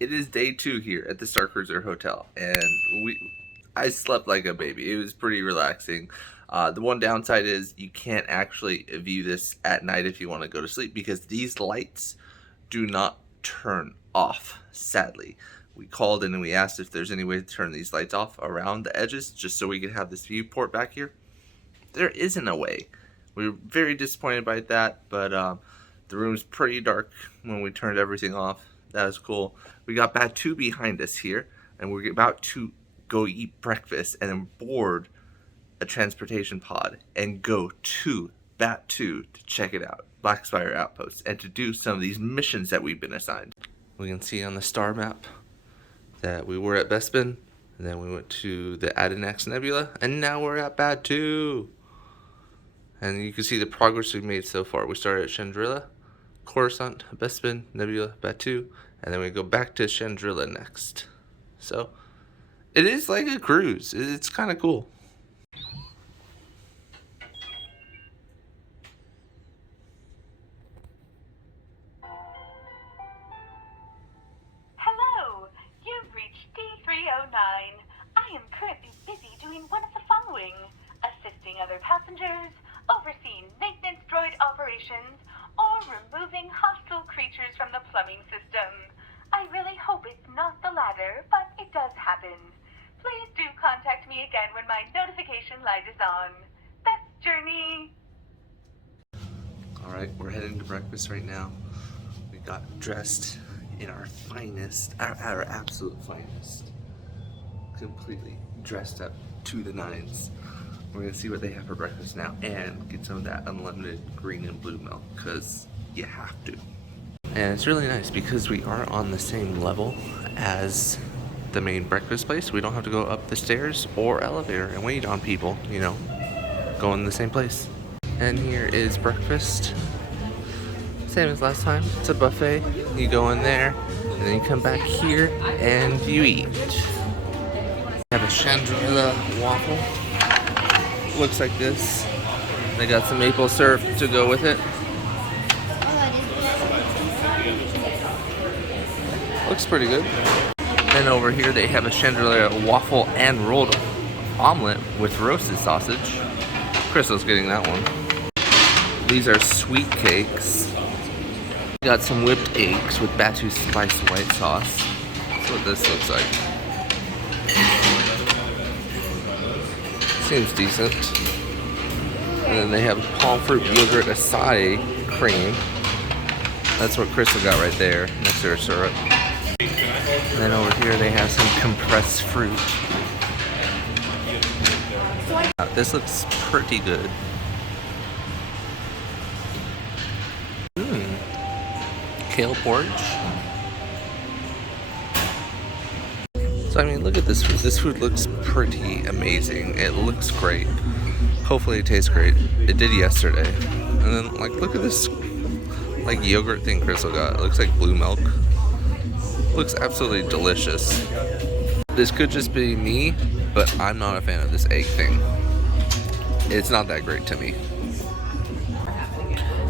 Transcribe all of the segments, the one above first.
It is day 2 here at the Starcruiser Hotel, and I slept like a baby. It was pretty relaxing. The one downside is you can't actually view this at night if you want to go to sleep because these lights do not turn off, sadly. We called in and we asked if there's any way to turn these lights off around the edges just so we could have this viewport back here. There isn't a way. We were very disappointed by that, but the room's pretty dark when we turned everything off. That was cool. We got Batu behind us here, and we're about to go eat breakfast and then board a transportation pod and go to Batu to check it out, Black Spire Outpost, and to do some of these missions that we've been assigned. We can see on the star map that we were at Bespin, and then we went to the Adenax Nebula, and now we're at Batu. And you can see the progress we've made so far. We started at Chandrila, Coruscant, Bespin, Nebula, Batu, and then we go back to Chandrila next. So it is like a cruise. It's kind of cool. Hello, you've reached D309. I am currently busy doing one of the following: assisting other passengers, overseeing maintenance droid operations, or removing hostile creatures from the plumbing system. I really hope it's not the latter, but it does happen. Please do contact me again when my notification light is on. Best journey! Alright, we're heading to breakfast right now. We got dressed in our finest, our absolute finest. Completely dressed up to the nines. We're gonna see what they have for breakfast now and get some of that unlimited green and blue milk, because you have to. And it's really nice because we are on the same level as the main breakfast place. We don't have to go up the stairs or elevator and wait on people, you know, going to the same place. And here is breakfast. Same as last time. It's a buffet. You go in there and then you come back here and you eat. We have a Chandrila waffle. Looks like this. They got some maple syrup to go with it. Looks pretty good. Then over here they have a Chandrila waffle and rolled omelet with roasted sausage. Crystal's getting that one. These are sweet cakes. Got some whipped eggs with Batu spiced white sauce. That's what this looks like. Seems decent. And then they have palm fruit yogurt acai cream. That's what Crystal got right there next to her syrup. And then over here they have some compressed fruit. This looks pretty good. Kale porridge. So I mean, look at this food. This food looks pretty amazing. It looks great. Hopefully it tastes great. It did yesterday. And then like, look at this like yogurt thing Crystal got. It looks like blue milk. Looks absolutely delicious. This could just be me, but I'm not a fan of this egg thing. It's not that great to me.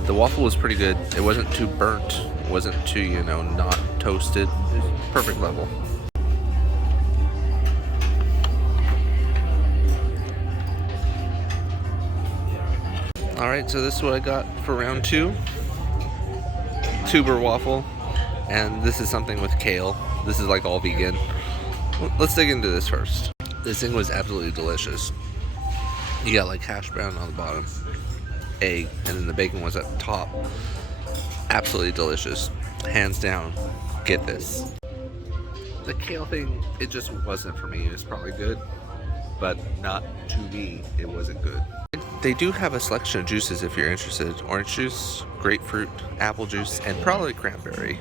The waffle was pretty good. It wasn't too burnt. It wasn't too, you know, not toasted. It was perfect level. Alright, so this is what I got for round 2. Tuber waffle. And this is something with kale. This is like all vegan. Let's dig into this first. This thing was absolutely delicious. You got like hash brown on the bottom, egg, and then the bacon was at the top. Absolutely delicious. Hands down, get this. The kale thing, it just wasn't for me. It was probably good, but not to me, it wasn't good. They do have a selection of juices if you're interested. Orange juice, grapefruit, apple juice, and probably cranberry.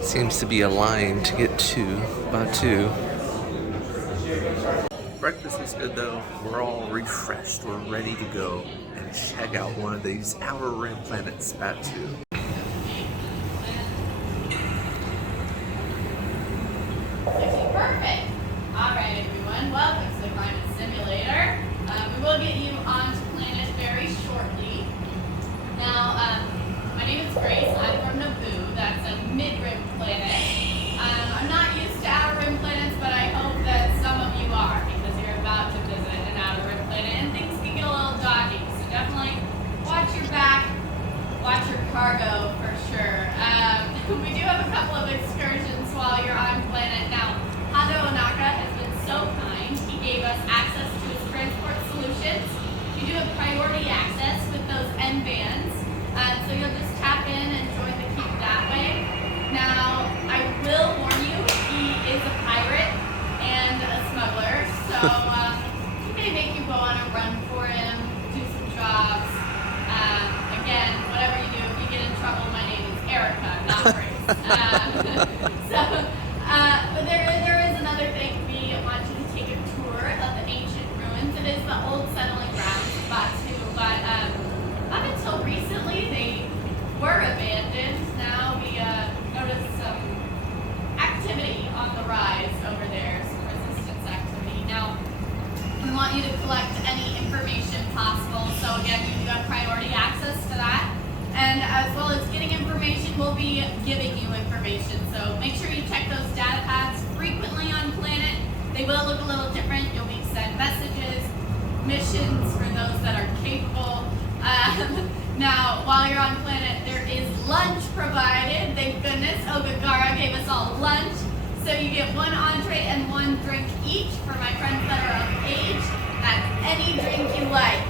Seems to be a line to get to Batu. Breakfast is good though. We're all refreshed. We're ready to go and check out one of these outer rim planets, Batu. Perfect. All right, everyone. Welcome to the Climate Simulator. We will get you onto planet very shortly. Now, my name is Grace. I'm from Naboo. That's a mid-rim planet. couple of excursions while you're on planet. Now, Hondo Onaka has been so kind. He gave us access to his transport solutions. You do have priority access with those N bands, so you'll just tap in and join the queue that way. Now, I will warn you, he is a pirate and a smuggler, so he may make you go on a run for him, do some jobs. Again, whatever you do, if you get in trouble, my name is Erica, not Grace. But there is another thing. We want you to take a tour of the ancient ruins. It is the old settling grounds spot too, but up until recently they were abandoned. Now we noticed some activity on the rise over there, some resistance activity. Now, we want you to collect any information possible. So again, you do have priority access to that. And as well as getting information, we'll be giving you information. So make sure you check those data pads frequently on planet. They will look a little different. You'll be sent messages, missions for those that are capable. Now, while you're on planet, there is lunch provided. Thank goodness Ogagara gave us all lunch. So you get one entree and one drink each for my friends that are of age. That's any drink you like.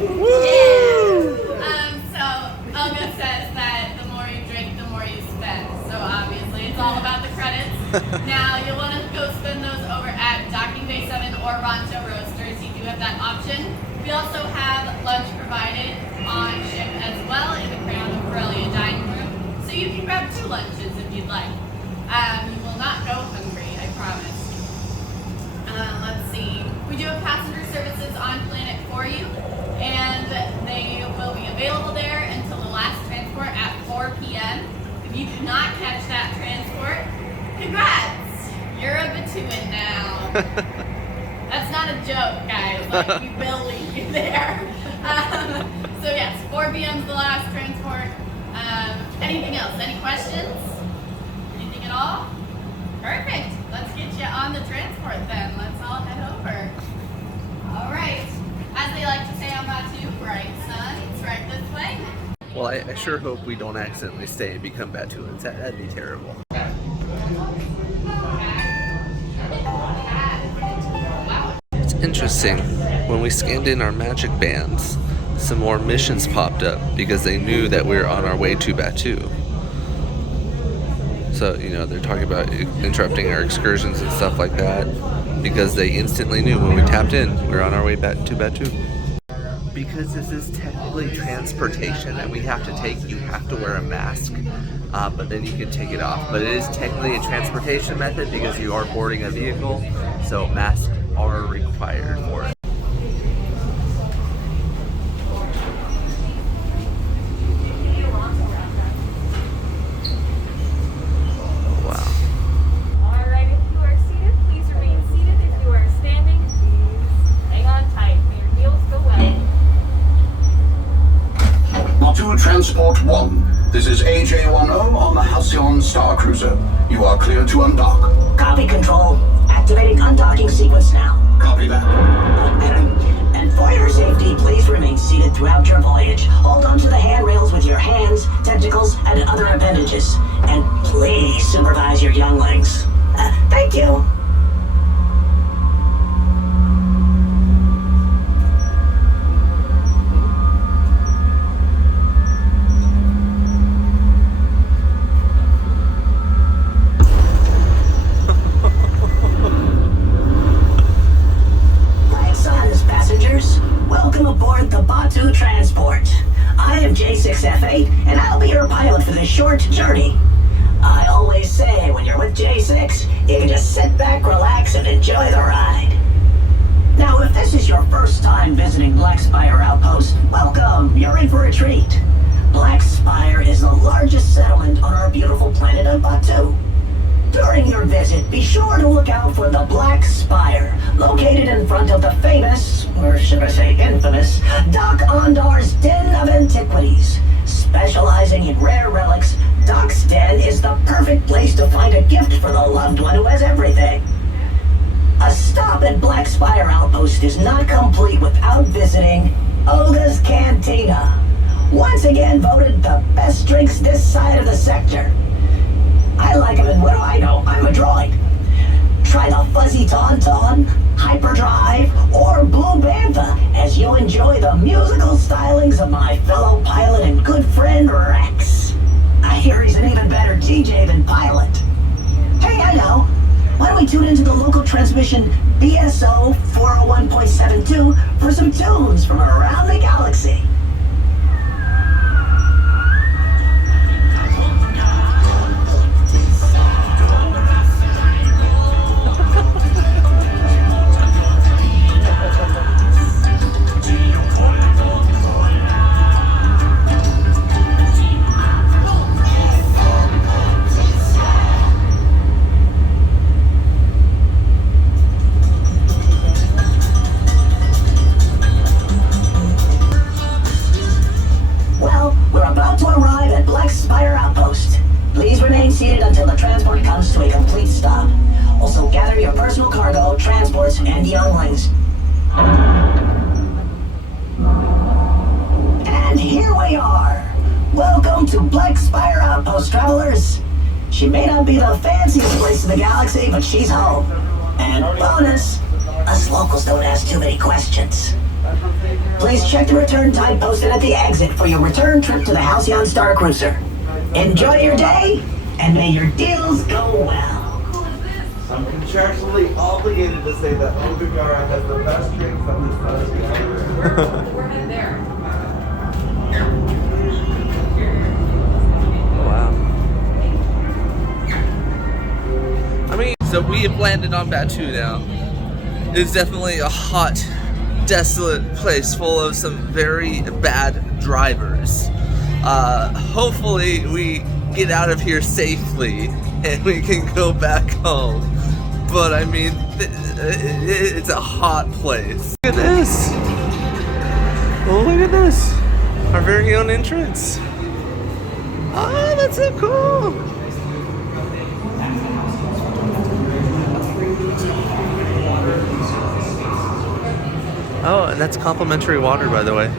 Woo! Yeah. So Olga says that the more you drink, the more you spend. So obviously it's all about the credits. Now you'll want to go spend those over at Docking Bay 7 or Rancho Roasters. You do have that option. We also have lunch provided on ship as well in the Crown of Corellia dining room. So you can grab 2 lunches if you'd like. You will not go hungry, I promise. Let's see. We do have passenger services on planet for you, and they will be available there until the last transport at 4 p.m. If you do not catch that transport, congrats! You're a Batuan now. That's not a joke, guys. Like, we will leave you there. So yes, 4 p.m. is the last transport. Anything else? Any questions? Anything at all? Perfect. Let's get you on the transport then. Let's all head over. All right. As they like to say on Batu, bright sun, it's right this way. Well, I sure hope we don't accidentally stay and become Batuans. That'd be terrible. It's interesting. When we scanned in our magic bands, some more missions popped up because they knew that we were on our way to Batu. So, you know, they're talking about interrupting our excursions and stuff like that because they instantly knew when we tapped in, we were on our way back to Batu. Because this is technically transportation that we have to take, you have to wear a mask, but then you can take it off. But it is technically a transportation method because you are boarding a vehicle, so masks are required for it. Transport 1. This is AJ-10 on the Halcyon Starcruiser. You are clear to undock. Copy, Control. Activating undocking sequence now. Copy that. And for your safety, please remain seated throughout your voyage. Hold onto the handrails with your hands, tentacles, and other appendages. And please supervise your younglings. Thank you. Welcome aboard the Batu Transport. I am J6F8, and I'll be your pilot for this short journey. I always say when you're with J6, you can just sit back, relax, and enjoy the ride. Now, if this is your first time visiting Black Spire Outpost, welcome, you're in for a treat. Black Spire is the largest settlement on our beautiful planet of Batu. During your visit, be sure to look out for the Black Spire, located in front of the famous, or should I say infamous, Doc Ondar's Den of Antiquities. Specializing in rare relics, Doc's Den is the perfect place to find a gift for the loved one who has everything. A stop at Black Spire Outpost is not complete without visiting Olga's Cantina. Once again voted the best drinks this side of the sector. Fuzzy Tauntaun, Hyperdrive, or Blue Bantha as you enjoy the musical stylings of my fellow pilot and good friend Rex. I hear he's an even better DJ than pilot. Hey, I know. Why don't we tune into the local transmission BSO 401.72 for some tunes from around the galaxy? Seated until the transport comes to a complete stop. Also gather your personal cargo, transports, and younglings. And here we are. Welcome to Black Spire Outpost, travelers. She may not be the fanciest place in the galaxy, but she's home. And bonus, us locals don't ask too many questions. Please check the return time posted at the exit for your return trip to the Halcyon Starcruiser. Enjoy your day, and may your deals go well. I'm contractually obligated to say that Obigara has the best drinks on this side of the island. We're headed there. Wow. I mean, so we have landed on Batu now. It's definitely a hot, desolate place full of some very bad drivers. Hopefully we get out of here safely and we can go back home. But I mean, it's a hot place. Look at this. Oh, look at this. Our very own entrance. Oh, that's so cool. Oh, and that's complimentary water, by the way.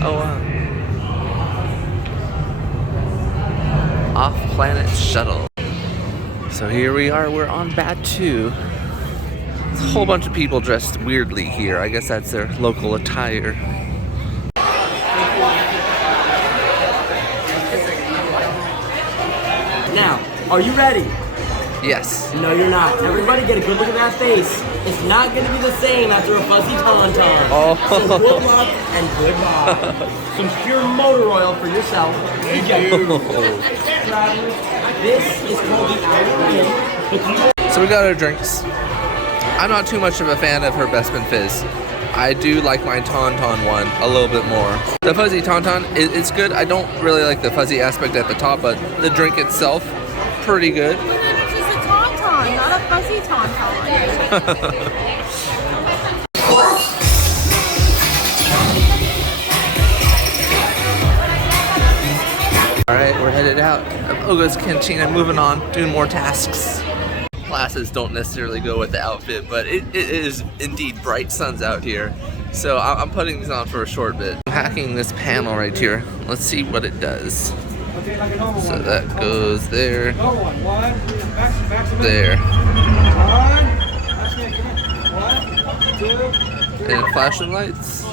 Oh, wow. Off-planet shuttle. So here we are, we're on Batu. There's a whole bunch of people dressed weirdly here. I guess that's their local attire. Now, are you ready? Yes. No, you're not. Everybody get a good look at that face. It's not going to be the same after a fuzzy tauntaun. Oh. So good luck and goodbye. Some pure motor oil for yourself. Travelers, this is called the Outer. So we got our drinks. I'm not too much of a fan of her Bespin Fizz. I do like my Tauntaun one a little bit more. The fuzzy Tauntaun, it's good. I don't really like the fuzzy aspect at the top, but the drink itself, pretty good. Not a fuzzy tauntaun. Alright, we're headed out of Oga's Cantina, moving on, doing more tasks. Glasses don't necessarily go with the outfit, but it is indeed bright suns out here. So I'm putting these on for a short bit. I'm hacking this panel right here. Let's see what it does. So that goes there, there, and flashing lights.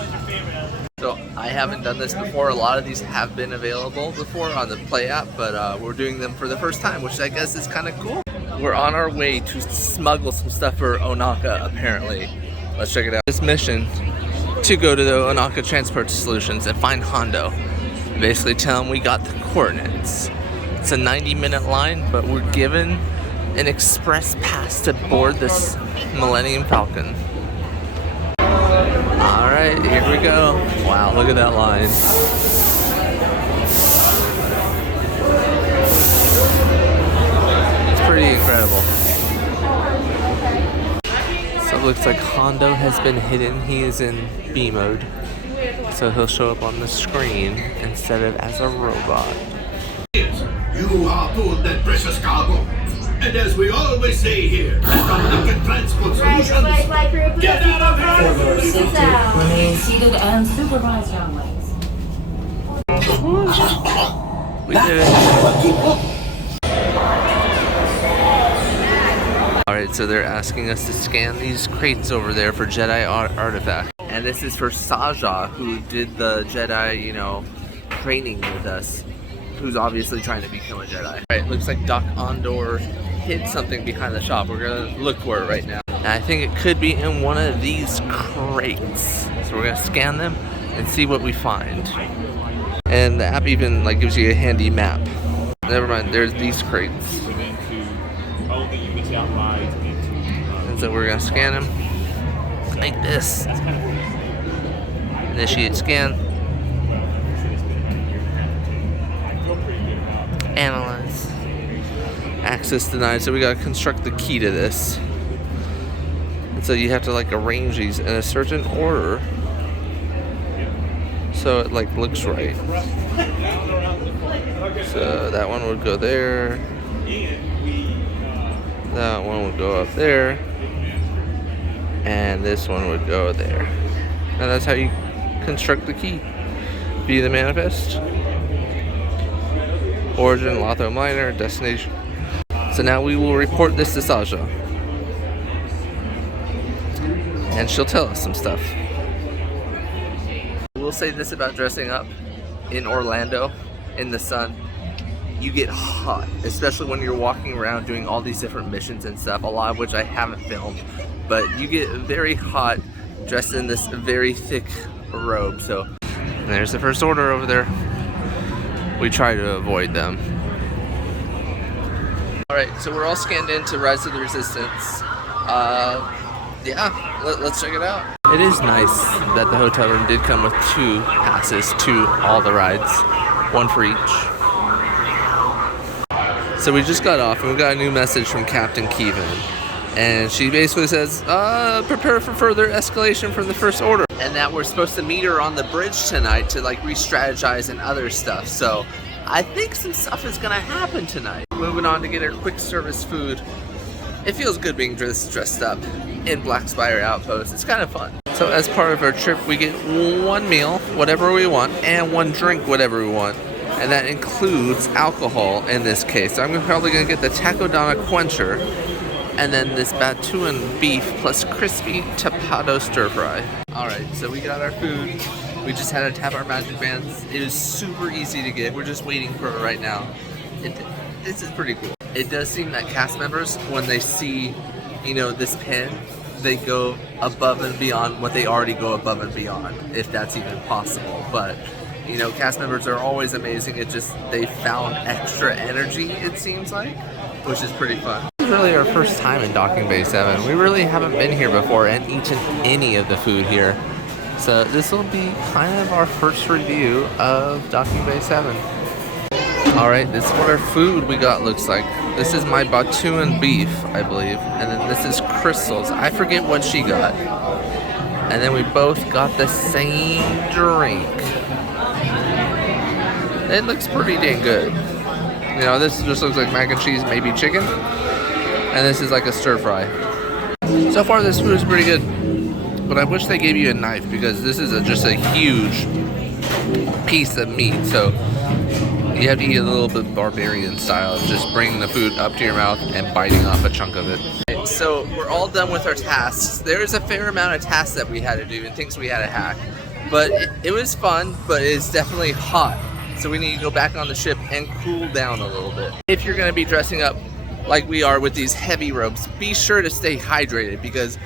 So I haven't done this before. A lot of these have been available before on the Play app, but we're doing them for the first time, which I guess is kind of cool. We're on our way to smuggle some stuff for Onaka, apparently. Let's check it out. This mission to go to the Onaka Transport Solutions and find Hondo. Basically tell them we got the coordinates. It's a 90-minute line, but we're given an express pass to board this Millennium Falcon. Alright, here we go. Wow, look at that line. It's pretty incredible. So it looks like Hondo has been hidden. He is in B mode. So he'll show up on the screen instead of as a robot. You harpooned that precious cargo. And as we always say here, Galactic Transport Solutions, get out of here! Sit down. Remain seated and supervise younglings. We did it. Alright, so they're asking us to scan these crates over there for Jedi artifacts. And this is for Saja, who did the Jedi, you know, training with us, who's obviously trying to become a Jedi. Alright, looks like Doc Ondor hid something behind the shop. We're gonna look for it right now. And I think it could be in one of these crates. So we're gonna scan them and see what we find. And the app even like gives you a handy map. Never mind, there's these crates. And so we're gonna scan them like this. Initiate scan. Analyze. Access denied. So we gotta construct the key to this. And so you have to like arrange these in a certain order so it like looks right. So that one would go there. That one would go up there. And this one would go there. And that's how you construct the key. View the manifest. Origin, Lotho Minor, destination. So now we will report this to Saja. And she'll tell us some stuff. We'll say this about dressing up in Orlando in the sun. You get hot, especially when you're walking around doing all these different missions and stuff, a lot of which I haven't filmed. But you get very hot dressed in this very thick robe. So there's the first order over there. We try to avoid them. Alright, so we're all scanned in to Rise of the Resistance. Yeah, let's check it out. It is nice that the hotel room did come with 2 passes to all the rides, 1 for each. So we just got off and we got a new message from Captain Keevan. And she basically says, prepare for further escalation from the first order. And that we're supposed to meet her on the bridge tonight to like re-strategize and other stuff. So I think some stuff is gonna happen tonight. Moving on to get her quick service food. It feels good being dressed up in Black Spire Outpost. It's kind of fun. So as part of our trip, we get 1 meal, whatever we want, and 1 drink, whatever we want. And that includes alcohol in this case. So I'm probably gonna get the Takodana Quencher, and then this Batuan beef plus crispy tapado stir fry. Alright, so we got our food. We just had to tap our magic bands. It is super easy to get. We're just waiting for it right now. This is pretty cool. It does seem that cast members, when they see, you know, this pin, they go above and beyond what they already go above and beyond, if that's even possible. But, you know, cast members are always amazing. It just, they found extra energy, it seems like, which is pretty fun. This is really our first time in Docking Bay 7. We really haven't been here before and eaten any of the food here. So this will be kind of our first review of Docking Bay 7. Alright, this is what our food we got looks like. This is my Batuan beef, I believe. And then this is Crystal's. I forget what she got. And then we both got the same drink. It looks pretty dang good. You know, this just looks like mac and cheese, maybe chicken. And this is like a stir fry. So far this food is pretty good. But I wish they gave you a knife because this is just a huge piece of meat. So you have to eat a little bit barbarian style, just bringing the food up to your mouth and biting off a chunk of it. Okay, so we're all done with our tasks. There's a fair amount of tasks that we had to do and things we had to hack. But it was fun, but it's definitely hot. So we need to go back on the ship and cool down a little bit. If you're gonna be dressing up like we are with these heavy robes, be sure to stay hydrated because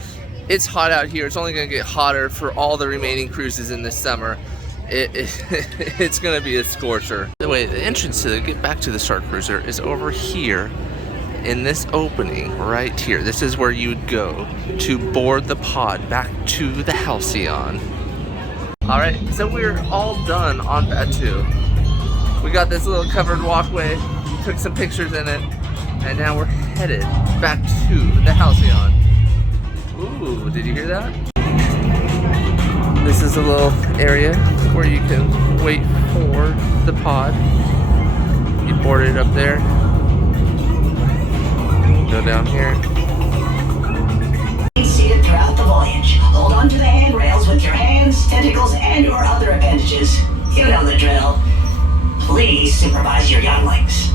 it's hot out here. It's only gonna get hotter for all the remaining cruises in this summer. It's gonna be a scorcher. By the way, the entrance to get back to the Starcruiser is over here in this opening right here. This is where you'd go to board the pod back to the Halcyon. Alright, so we're all done on Batu. We got this little covered walkway, took some pictures in it, and now we're headed back to the Halcyon. Ooh, did you hear that? This is a little area where you can wait for the pod. You board it up there. Go down here. Seated throughout the voyage. Hold on to the handrails with your hands, tentacles, and or other appendages. You know the drill. Please supervise your younglings.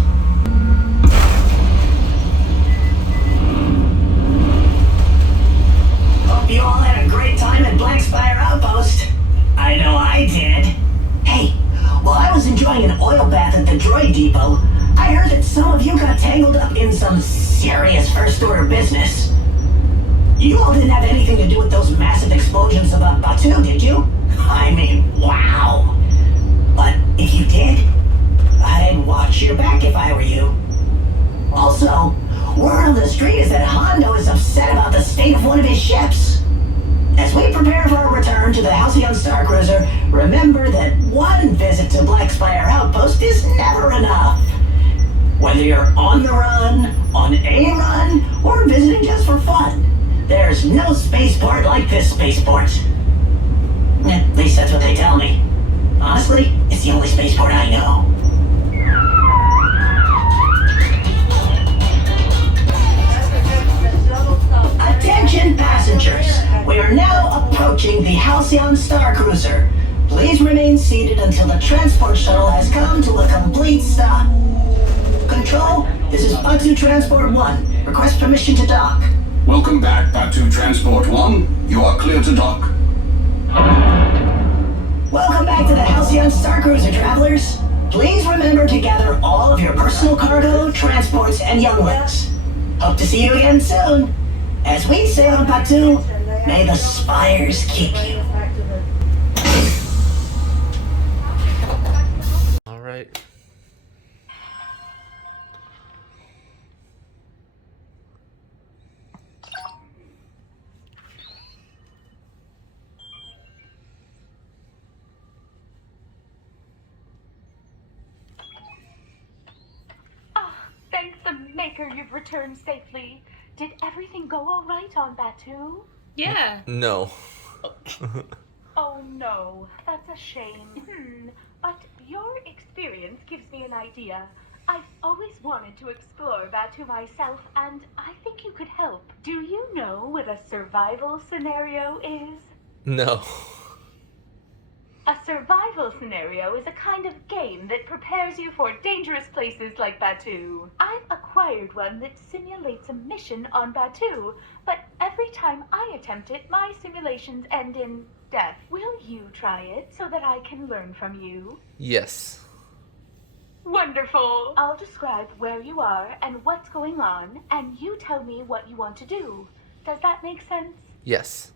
enjoying an oil bath at the droid depot, I heard that some of you got tangled up in some serious first-order business. You all didn't have anything to do with those massive explosions about Batu, did you? I mean, wow. But if you did, I'd watch your back if I were you. Also, word on the street is that Hondo is upset about the state of one of his ships. As we prepare for our return to the Halcyon Starcruiser, remember that one visit to Black Spire Outpost is never enough. Whether you're on the run, on a run, or visiting just for fun, there's no spaceport like this spaceport. At least that's what they tell me. Honestly, it's the only spaceport I know. Attention passengers, we are now approaching the Halcyon Starcruiser. Please remain seated until the transport shuttle has come to a complete stop. Control, this is Batu Transport 1. Request permission to dock. Welcome back, Batu Transport 1. You are clear to dock. Welcome back to the Halcyon Starcruiser, travelers. Please remember to gather all of your personal cargo, transports, and younglings. Hope to see you again soon. As we sail on Batu, may the spires keep you. All right. Thanks the Maker you've returned safely. Did everything go all right on Batu? Yeah. No. Oh no, that's a shame. But your experience gives me an idea. I've always wanted to explore Batu myself, and I think you could help. Do you know what a survival scenario is? No. A survival scenario is a kind of game that prepares you for dangerous places like Batu. I've acquired one that simulates a mission on Batu, but every time I attempt it, my simulations end in death. Will you try it so that I can learn from you? Yes. Wonderful! I'll describe where you are and what's going on, and you tell me what you want to do. Does that make sense? Yes.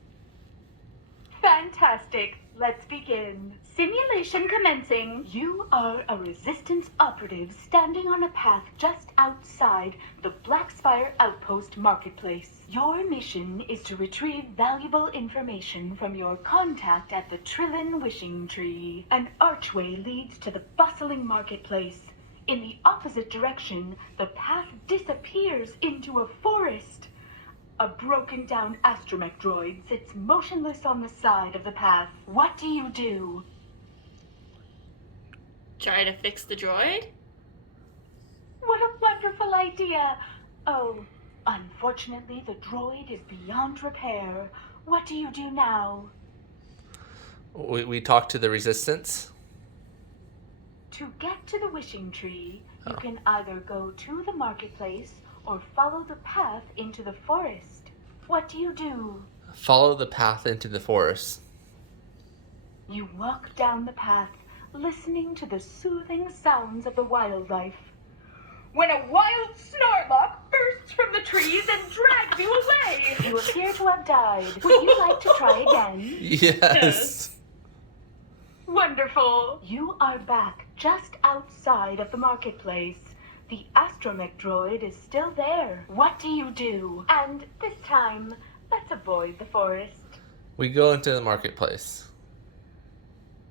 Fantastic. Let's begin. Simulation commencing. You are a Resistance operative standing on a path just outside the Black Spire Outpost Marketplace. Your mission is to retrieve valuable information from your contact at the Trillin Wishing Tree. An archway leads to the bustling marketplace. In the opposite direction, the path disappears into a forest. A broken-down astromech droid sits motionless on the side of the path. What do you do? Try to fix the droid? What a wonderful idea! Oh, unfortunately, the droid is beyond repair. What do you do now? We talked to the Resistance. To get to the Wishing Tree, you can either go to the marketplace or follow the path into the forest. What do you do? Follow the path into the forest. You walk down the path, listening to the soothing sounds of the wildlife. When a wild Snorlock bursts from the trees and drags you away! You appear to have died. Would you like to try again? Yes. Wonderful! You are back just outside of the marketplace. The astromech droid is still there. What do you do? And this time, let's avoid the forest. We go into the marketplace.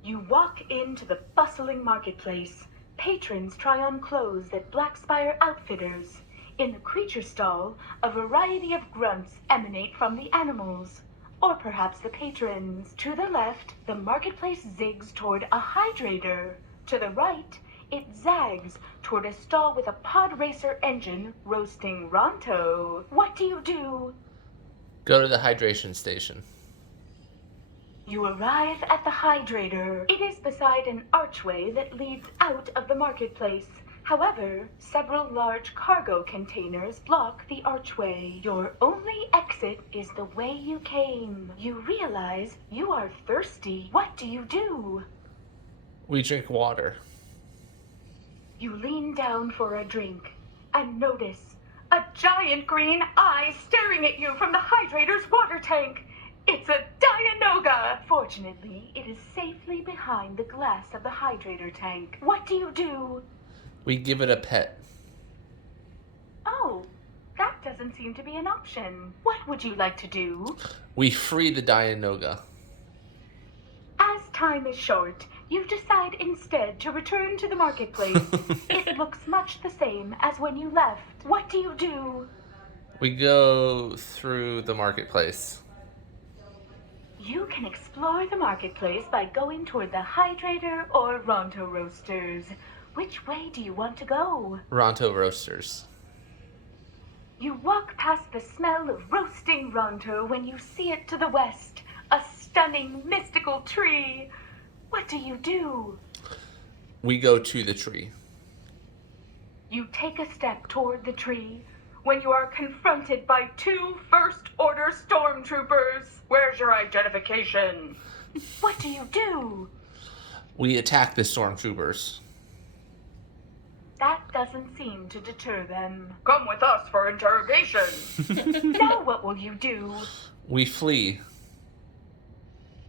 You walk into the bustling marketplace. Patrons try on clothes at Black Spire Outfitters. In the creature stall, a variety of grunts emanate from the animals. Or perhaps the patrons. To the left, the marketplace zigs toward a hydrator. To the right, it zags toward a stall with a pod racer engine roasting Ronto. What do you do? Go to the hydration station. You arrive at the hydrator. It is beside an archway that leads out of the marketplace. However, several large cargo containers block the archway. Your only exit is the way you came. You realize you are thirsty. What do you do? We drink water. You lean down for a drink and notice a giant green eye staring at you from the hydrator's water tank. It's a Dianoga! Fortunately, it is safely behind the glass of the hydrator tank. What do? We give it a pet. Oh, that doesn't seem to be an option. What would you like to do? We free the Dianoga. As time is short, you decide instead to return to the marketplace. It looks much the same as when you left. What do? We go through the marketplace. You can explore the marketplace by going toward the hydrator or Ronto roasters. Which way do you want to go? Ronto roasters. You walk past the smell of roasting Ronto when you see it to the west. A stunning mystical tree. What do? We go to the tree. You take a step toward the tree when you are confronted by 2 first-order stormtroopers. Where's your identification? What do? We attack the stormtroopers. That doesn't seem to deter them. Come with us for interrogation. Now what will you do? We flee.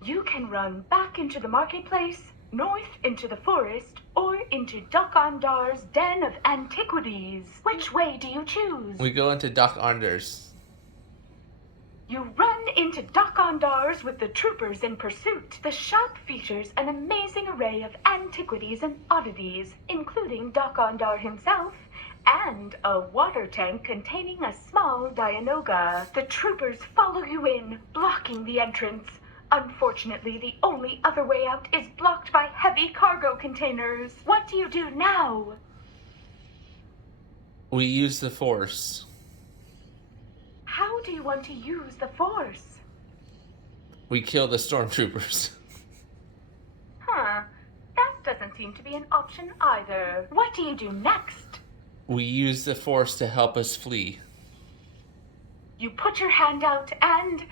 You can run back into the marketplace, north into the forest, or into Doc-Ondar's den of antiquities. Which way do you choose? We go into Doc Anders. You run into Doc-Ondar's with the troopers in pursuit. The shop features an amazing array of antiquities and oddities, including Doc-Ondar himself, and a water tank containing a small Dianoga. The troopers follow you in, blocking the entrance. Unfortunately, the only other way out is blocked by heavy cargo containers. What do you do now? We use the Force. How do you want to use the Force? We kill the stormtroopers. Huh. That doesn't seem to be an option either. What do you do next? We use the Force to help us flee. You put your hand out and...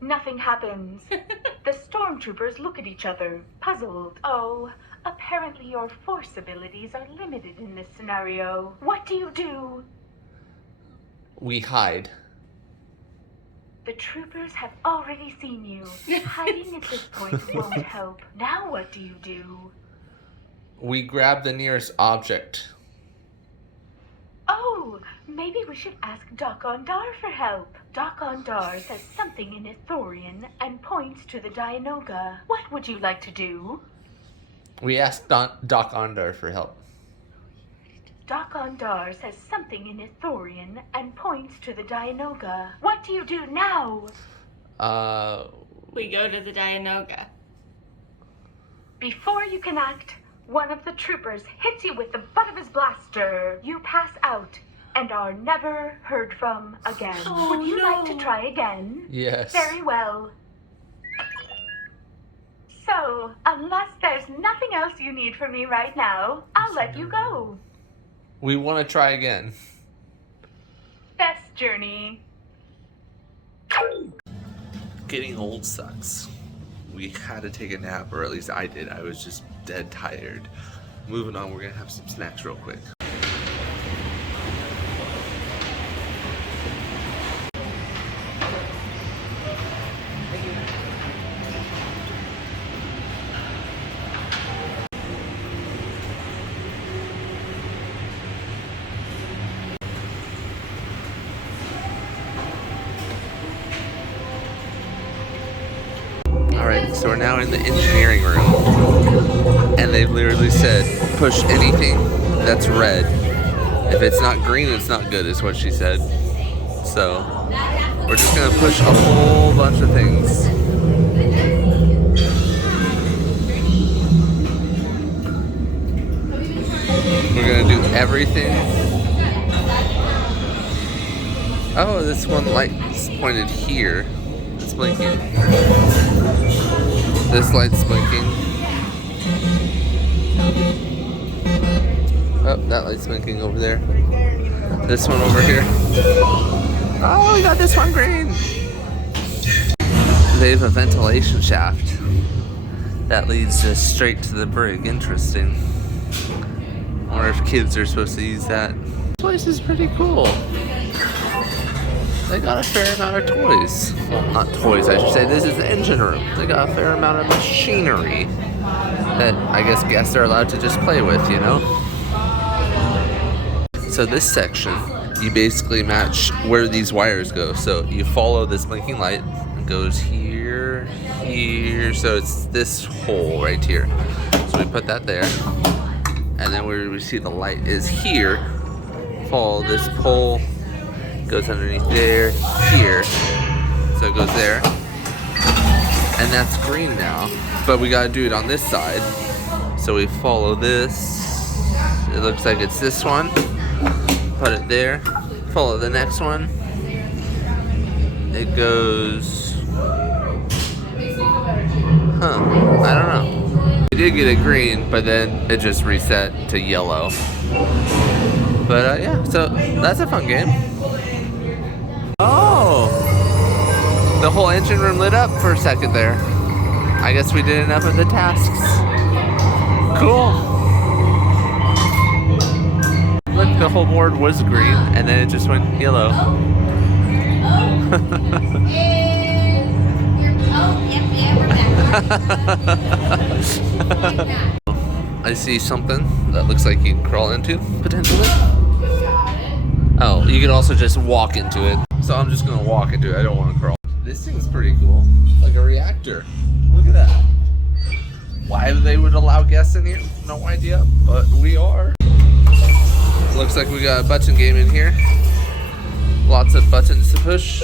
nothing happens. The stormtroopers look at each other, puzzled. Oh, apparently your Force abilities are limited in this scenario. What do? We hide. The troopers have already seen you. Hiding at this point won't help. Now what do? We grab the nearest object. Oh, maybe we should ask Doc-Ondar for help. Doc-Ondar says something in Ithorian and points to the Dianoga. What would you like to do? We ask Doc-Ondar for help. Doc-Ondar says something in Ithorian and points to the Dianoga. What do you do now? We go to the Dianoga. Before you can act, one of the troopers hits you with the butt of his blaster. You pass out and are never heard from again. Oh, Would you no. like to try again? Yes. Very well. So, unless there's nothing else you need from me right now, I'll let you go. We want to try again. Best journey. Getting old sucks. We had to take a nap, or at least I did. I was just dead tired. Moving on, we're gonna have some snacks real quick. Alright, so we're now in the engineering room, and they've literally said, push anything that's red. If it's not green, it's not good, is what she said. So, we're just gonna push a whole bunch of things. We're gonna do everything. Oh, this one light's pointed here. It's blinking. This light's blinking. Oh, that light's blinking over there. This one over here. Oh, we got this one green. They have a ventilation shaft that leads us straight to the brig. Interesting. I wonder if kids are supposed to use that. This place is pretty cool. They got a fair amount of toys. Well, not toys, I should say. This is the engine room. They got a fair amount of machinery that I guess guests are allowed to just play with, you know? So this section, you basically match where these wires go. So you follow this blinking light. It goes here, here. So it's this hole right here. So we put that there. And then where we see the light is here. Follow this pole. Goes underneath there, here. So it goes there. And that's green now. But we gotta do it on this side. So we follow this. It looks like it's this one. Put it there. Follow the next one. It goes... Huh. I don't know. We did get it green, but then it just reset to yellow. But yeah, so that's a fun game. Oh! The whole engine room lit up for a second there. I guess we did enough of the tasks. Cool. Look, the whole board was green, and then it just went yellow. I see something that looks like you can crawl into, potentially. Oh, you can also just walk into it. So I'm just gonna walk into it, I don't wanna crawl. This thing's pretty cool. Like a reactor. Look at that. Why they would allow guests in here? No idea, but we are. Looks like we got a button game in here. Lots of buttons to push.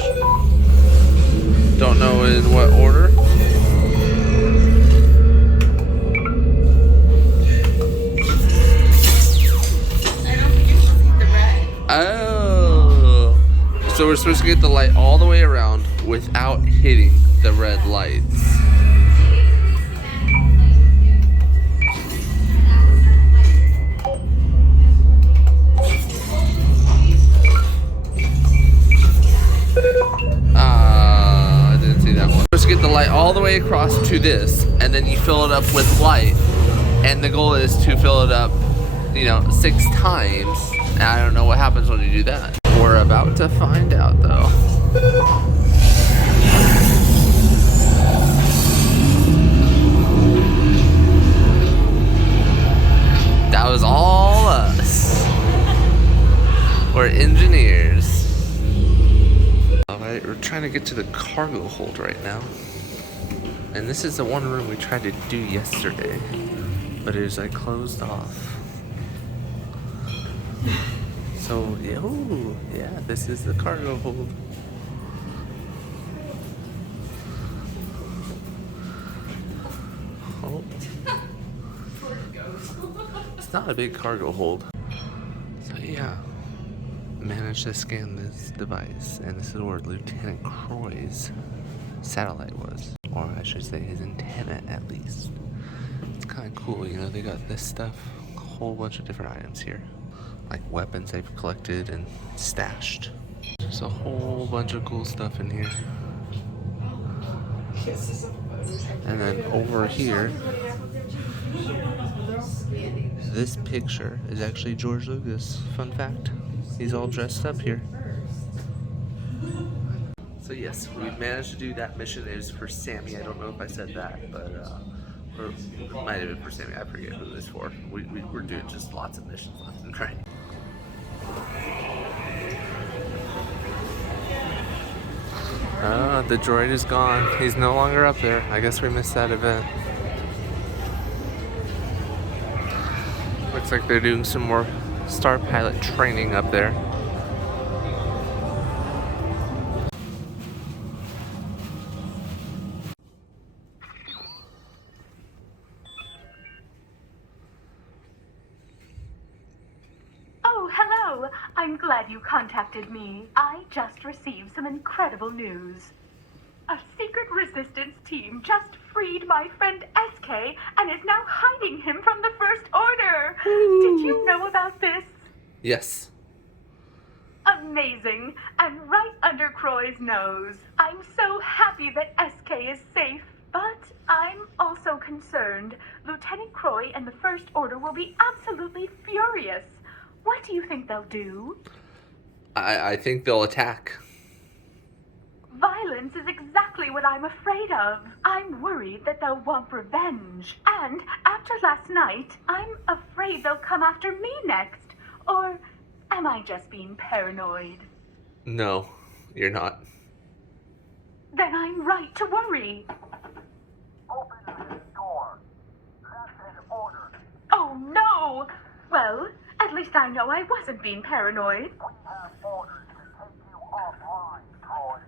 Don't know in what order. Oh. So we're supposed to get the light all the way around without hitting the red lights. I didn't see that one. Supposed to get the light all the way across to this, and then you fill it up with light, and the goal is to fill it up, you know, 6 times. And I don't know what happens when you do that. We're about to find out, though. That was all us. We're engineers. Alright, we're trying to get to the cargo hold right now. And this is the one room we tried to do yesterday, but it was like closed off. So, oh, yeah, this is the cargo hold. Oh. It's not a big cargo hold. So, yeah. Managed to scan this device, and this is where Lieutenant Croy's satellite was. Or I should say his antenna, at least. It's kind of cool, you know, they got this stuff, a whole bunch of different items here. Like weapons they've collected and stashed. There's a whole bunch of cool stuff in here. And then over here, this picture is actually George Lucas. Fun fact. He's all dressed up here. So yes, we managed to do that mission. It was for Sammy. I don't know if I said that, but or it might have been for Sammy. I forget who it was for. We're doing just lots of missions left and right. The droid is gone. He's no longer up there. I guess we missed that event. Looks like they're doing some more Star Pilot training up there. Oh, hello. I'm glad you contacted me. I just received some incredible news. A secret resistance team just freed my friend SK and is now hiding him from the First Order. Did you know about this? Yes. Amazing. And right under Croy's nose. I'm so happy that SK is safe. But I'm also concerned. Lieutenant Croy and the First Order will be absolutely furious. do you think they'll do? I think they'll attack. Violence is exactly what I'm afraid of. I'm worried that they'll want revenge. And after last night, I'm afraid they'll come after me next. Or am I just being paranoid? No, you're not. Then I'm right to worry. Open this door. That's an order. Oh no! Well, at least I know I wasn't being paranoid. We have orders to take you offline, Troy.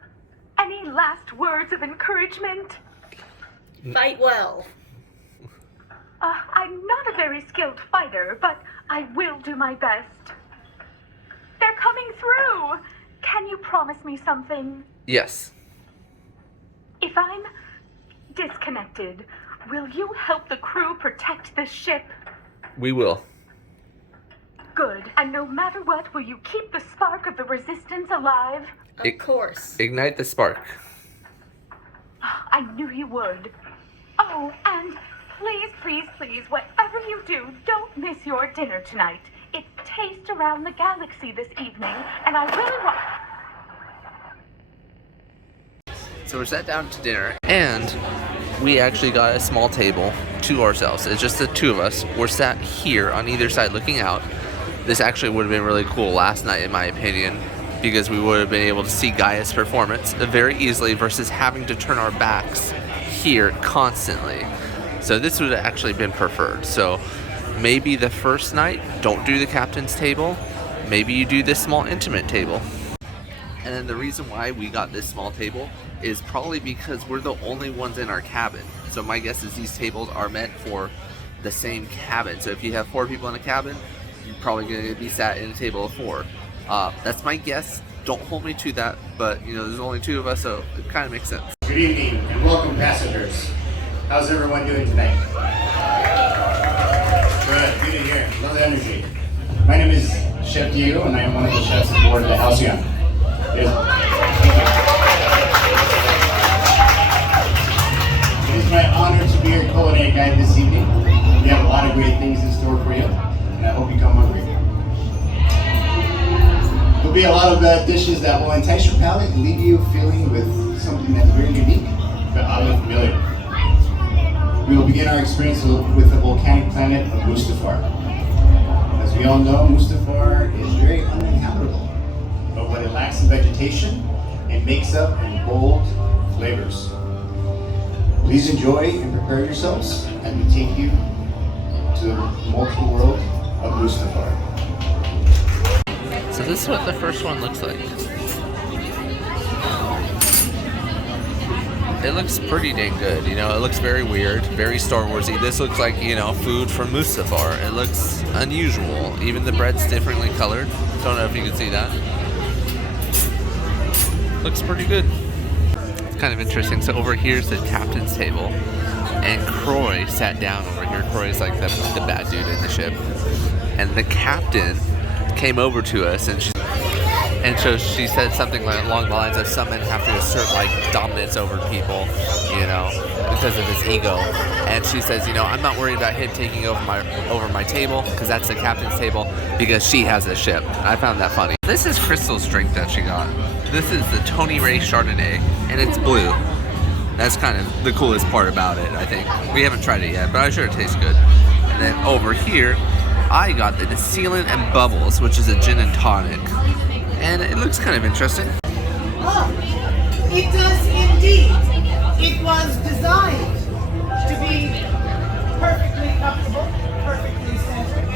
Any last words of encouragement? Fight well. I'm not a very skilled fighter, but I will do my best. They're coming through! Can you promise me something? Yes. If I'm disconnected, will you help the crew protect this ship? We will. Good. And no matter what, will you keep the spark of the resistance alive? Of course. Ignite the spark. I knew you would. Oh, and please, please, please, whatever you do, don't miss your dinner tonight. It's Taste Around the Galaxy this evening, and I really want... So we're sat down to dinner, and we actually got a small table to ourselves. It's just the two of us. We're sat here on either side looking out. This actually would have been really cool last night, in my opinion, because we would have been able to see Gaia's performance very easily versus having to turn our backs here constantly. So this would have actually been preferred. So maybe the first night, don't do the captain's table. Maybe you do this small intimate table. And then the reason why we got this small table is probably because we're the only ones in our cabin. So my guess is these tables are meant for the same cabin. So if you have 4 people in a cabin, you're probably going to be sat in a table of 4. That's my guess. Don't hold me to that, but you know, there's only 2 of us, so it kind of makes sense. Good evening and welcome, passengers. How's everyone doing tonight? Good to hear. Love the energy. My name is Chef Diego, and I am one of the chefs aboard the Halcyon. Yes. It is my honor to be your culinary guide this evening. We have a lot of great things in store for you, and I hope you come hungry. There'll be a lot of dishes that will entice your palate and leave you feeling with something that's very unique, but oddly familiar. We will begin our experience with the volcanic planet of Mustafar. As we all know, Mustafar is very uninhabitable, but what it lacks in vegetation, it makes up in bold flavors. Please enjoy and prepare yourselves as we take you to the multiple world of Mustafar. So this is what the first one looks like. It looks pretty dang good, you know, it looks very weird, very Star Warsy. This looks like, you know, food from Mustafar. It looks unusual. Even the bread's differently colored. Don't know if you can see that. Looks pretty good. It's kind of interesting. So over here's the captain's table, and Croy sat down over here. Croy's like the bad dude in the ship. And the captain came over to us, and so she said something like along the lines of some men have to assert like dominance over people, you know, because of his ego. And she says, you know, I'm not worried about him taking over my table, because that's the captain's table, because she has a ship. I found that funny. This is Crystal's drink that she got. This is the Tony Ray Chardonnay, and it's blue. That's kind of the coolest part about it, I think. We haven't tried it yet, but I'm sure it tastes good. And then over here, I got the Sealand and Bubbles, which is a gin and tonic. And it looks kind of interesting. Oh, it does indeed. It was designed to be perfectly comfortable, perfectly centered.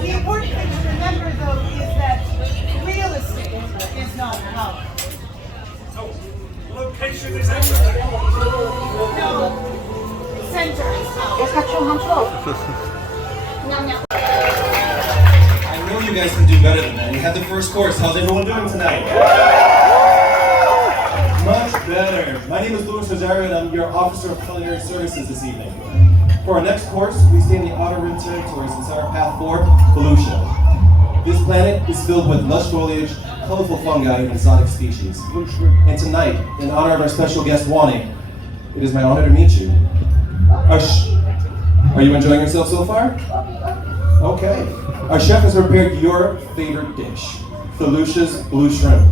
The important thing to remember, though, is that real estate is not power. So, location is everything. No, center is power. I know you guys can do better than that. You had the first course. How's everyone doing tonight? Much better. My name is Louis Rosario, and I'm your Officer of Culinary Services this evening. For our next course, we stay in the Outer Rim territories in our Path 4, Volusia. This planet is filled with lush foliage, colorful fungi, and exotic species. And tonight, in honor of our special guest, Wani, it is my honor to meet you. Are you enjoying yourself so far? Okay. Our chef has prepared your favorite dish, Felucia's blue shrimp,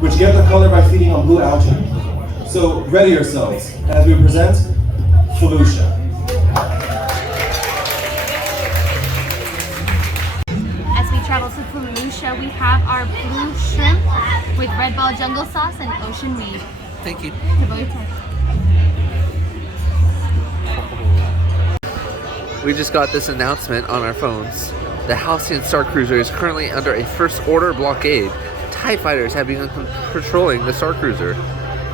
which get the color by feeding on blue algae. So ready yourselves as we present Felucia. As we travel to Felucia, we have our blue shrimp with red ball jungle sauce and ocean weed. Thank you. We just got this announcement on our phones. The Halcyon Starcruiser is currently under a first order blockade. TIE fighters have begun patrolling the Starcruiser.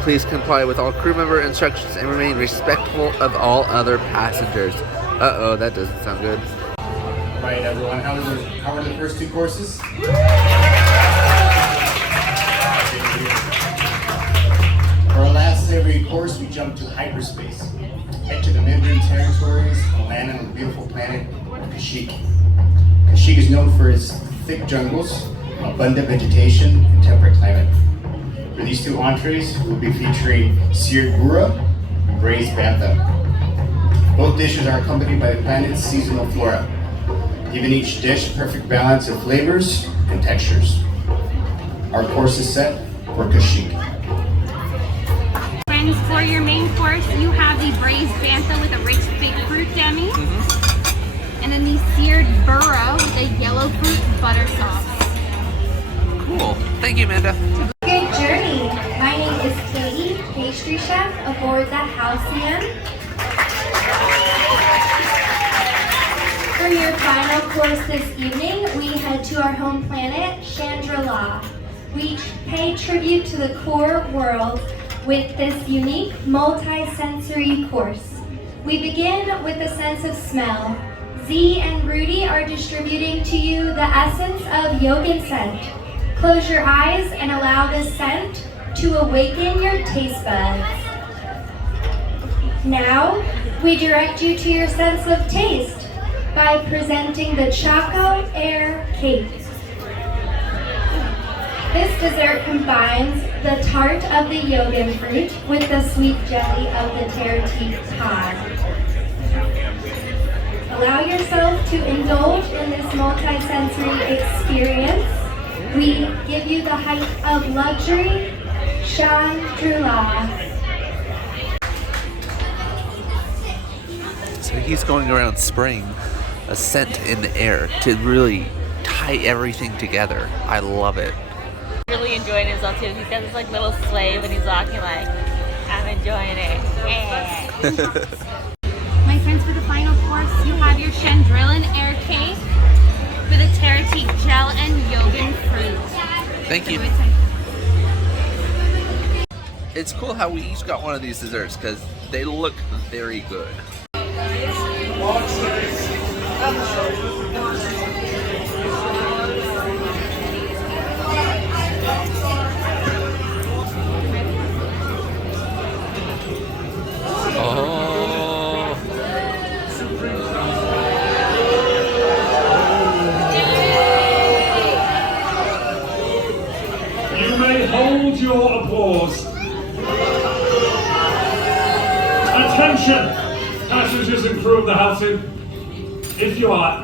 Please comply with all crew member instructions and remain respectful of all other passengers. Uh-oh, that doesn't sound good. Right, everyone, how were the first two courses? For our last savory course, we jumped to hyperspace. Head to the mid-rim territories and land on the beautiful planet Kashyyyk. Kashyyyk is known for its thick jungles, abundant vegetation, and temperate climate. For these two entrees, we'll be featuring seared gura and braised bantha. Both dishes are accompanied by the planet's seasonal flora, giving each dish a perfect balance of flavors and textures. Our course is set for Kashyyyk. Friends, for your main course, you have the braised bantha with a rich fig fruit demi, and then the seared burra with a yellow fruit butter sauce. Cool. Thank you, Amanda. Good journey. My name is Katie, pastry chef aboard the Halcyon. For your final course this evening, we head to our home planet, Chandra-La. We pay tribute to the core world with this unique multi-sensory course. We begin with the sense of smell. Z and Rudy are distributing to you the essence of yogurt scent. Close your eyes and allow this scent to awaken your taste buds. Now, we direct you to your sense of taste by presenting the Choco Air Cake. This dessert combines the tart of the yogurt fruit with the sweet jelly of the terra-teak pod. Allow yourself to indulge in this multi-sensory experience. We give you the height of luxury, Chandra-La. So he's going around spraying a scent in the air to really tie everything together. I love it. Really enjoying himself too. He's got this like little slave and he's walking like, I'm enjoying it. Yeah. My friends, for the final course, you have your Chandrillan air cake with a terra-teak gel and yogurt fruit. Thank you. It's cool how we each got one of these desserts because they look very good. Hold your applause. Attention, passengers and crew of the Halcyon. If you are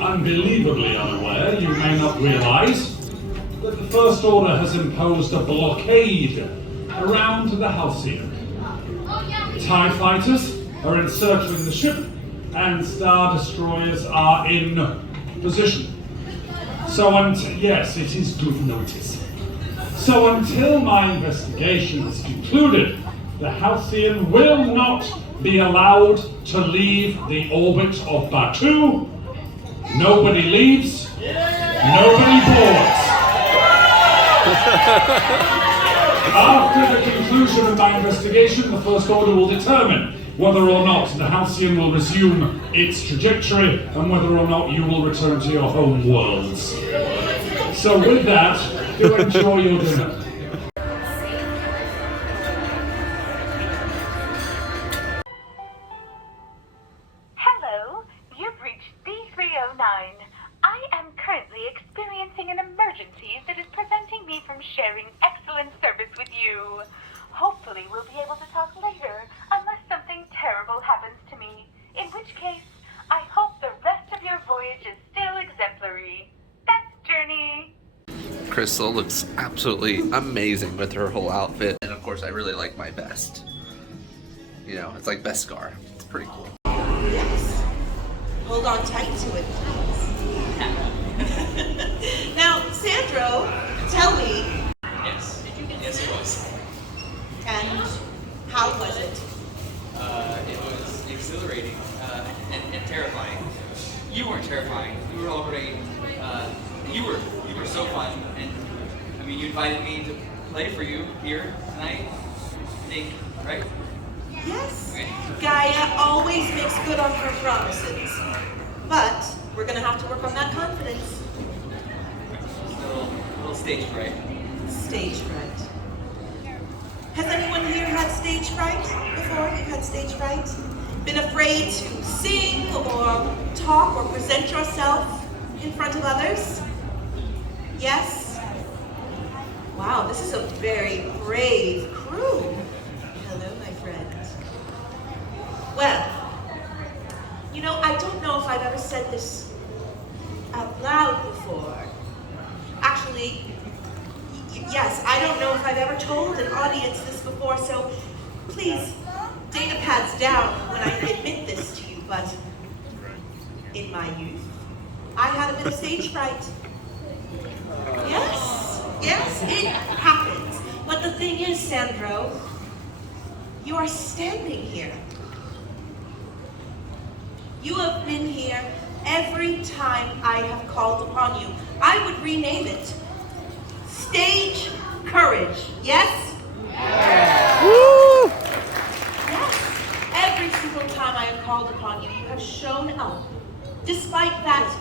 unbelievably unaware, you may not realize that the First Order has imposed a blockade around the Halcyon. TIE fighters are encircling the ship and Star Destroyers are in position. So, yes, it is good notice. So until my investigation is concluded, the Halcyon will not be allowed to leave the orbit of Batuu. Nobody leaves, nobody boards. After the conclusion of my investigation, the First Order will determine whether or not the Halcyon will resume its trajectory and whether or not you will return to your home worlds. So with that, do enjoy your dinner. Hello, you've reached D309. I am currently experiencing an emergency that is preventing me from sharing excellent service with you. Hopefully we'll be able to talk later, unless something terrible happens to me, in which case I hope the rest of your voyage is Crystal looks absolutely amazing with her whole outfit. And of course, I really like my vest. You know, it's like Beskar. It's pretty cool. Yes. Hold on tight to it, please. Now, Sandro, tell me. Yes. Yes, it was. And how was it? It was exhilarating and terrifying. You weren't terrifying. You were already. You were so fun, and I mean, you invited me to play for you here tonight. I think, right? Yes. Okay. Gaia always makes good on her promises, but we're gonna have to work on that confidence. Still a little stage fright. Stage fright. Has anyone here had stage fright before? You've had stage fright? Been afraid to sing or talk or present yourself in front of others? Yes? Wow, this is a very brave crew. Hello, my friend. Well, you know, I don't know if I've ever said this out loud before. Actually, yes, I don't know if I've ever told an audience this before, so please, data pads down when I admit this to you, but in my youth, I had a bit of stage fright. Yes, it happens. But the thing is, Sandro, you are standing here. You have been here every time I have called upon you. I would rename it Stage Courage. Yes? Woo! Yes. Every single time I have called upon you, you have shown up, despite that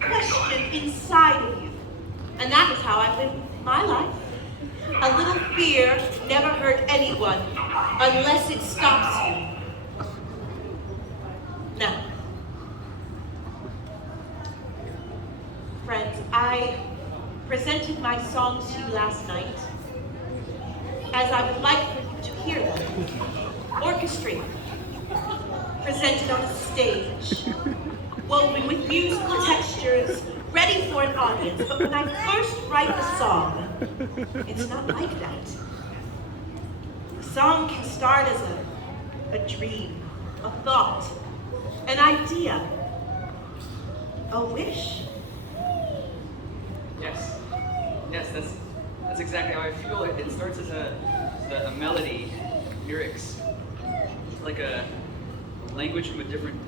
question inside of you. And that is how I've lived my life. A little fear never hurt anyone unless it stops you. Now, friends, I presented my songs to you last night as I would like for you to hear them, orchestrated, presented on a stage, woven with musical textures, ready for an audience. But when I first write a song, it's not like that. A song can start as a dream, a thought, an idea, a wish. Yes, that's exactly how I feel. It starts as a melody, lyrics, like a language from a different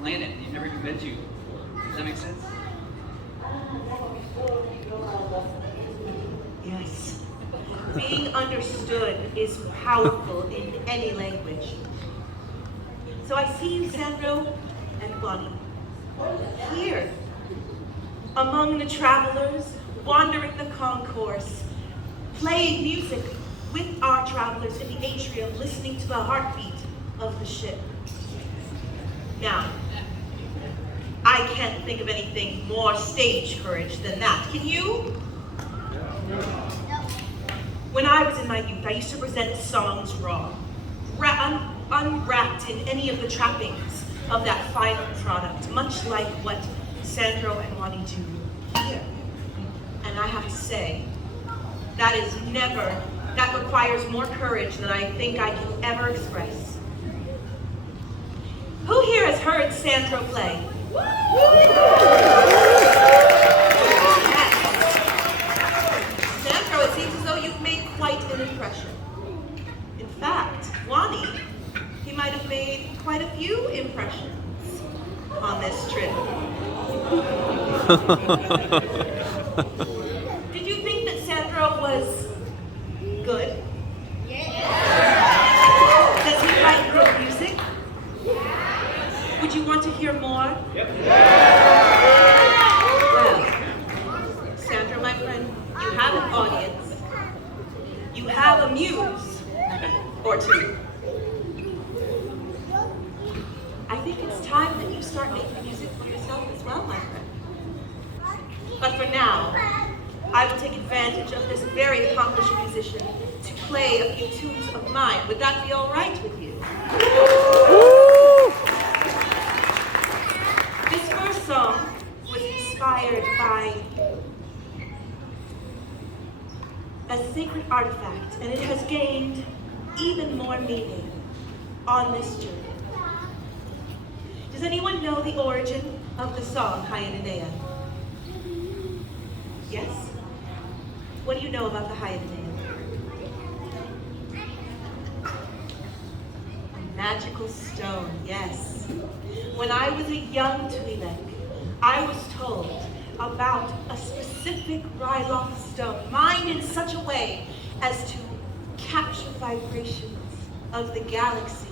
planet you've never even been to. Does that make sense? Yes. Being understood is powerful in any language. So I see you, Sandro and Bonnie, here, among the travelers, wandering the concourse, playing music with our travelers in the atrium, listening to the heartbeat of the ship. Now, I can't think of anything more stage courage than that. Can you? When I was in my youth, I used to present songs raw, unwrapped in any of the trappings of that final product, much like what Sandro and Wani do here. And I have to say, that requires more courage than I think I can ever express. Who here has heard Sandro play? Sandro, it seems as though you've made quite an impression. In fact, Wani, he might have made quite a few impressions on this trip. Did you think that Sandro was good? Does he write good music? Would you want to hear more? Well, Sandro, my friend, you have an audience. You have a muse or two. I think it's time that you start making music for yourself as well, my friend. But for now, I will take advantage of this very accomplished musician to play a few tunes of mine. Would that be all right with you? This first song was inspired by a sacred artifact, and it has gained even more meaning on this journey. Does anyone know the origin of the song Hyananea? Yes? What do you know about the Hyananea? A magical stone, yes. When I was a young Twi'lek, I was told about a specific Ryloth stone, mined in such a way as to capture vibrations of the galaxy.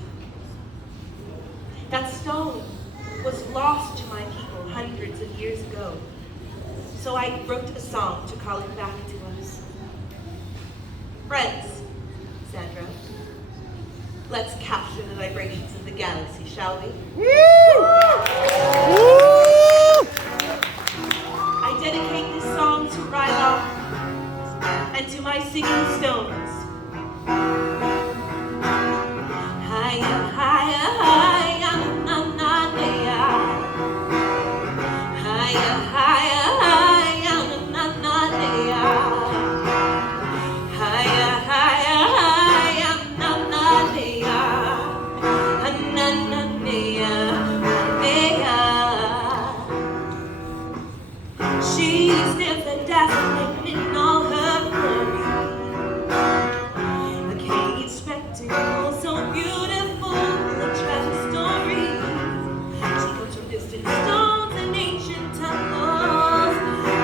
That stone was lost to my people hundreds of years ago. So I wrote a song to call it back to us. Friends, Sandra, let's capture the vibrations of the galaxy, shall we? I dedicate this song to Ryloth and to my singing stones. Hiya, hiya, hiya, na na na. Hiya, hiya, hiya, na na na. Hiya, hiya, hiya, na na na. She stands and dazzling in all her glory. A caged spectacle so beautiful, a tragic story. She comes from distant stones and ancient temples.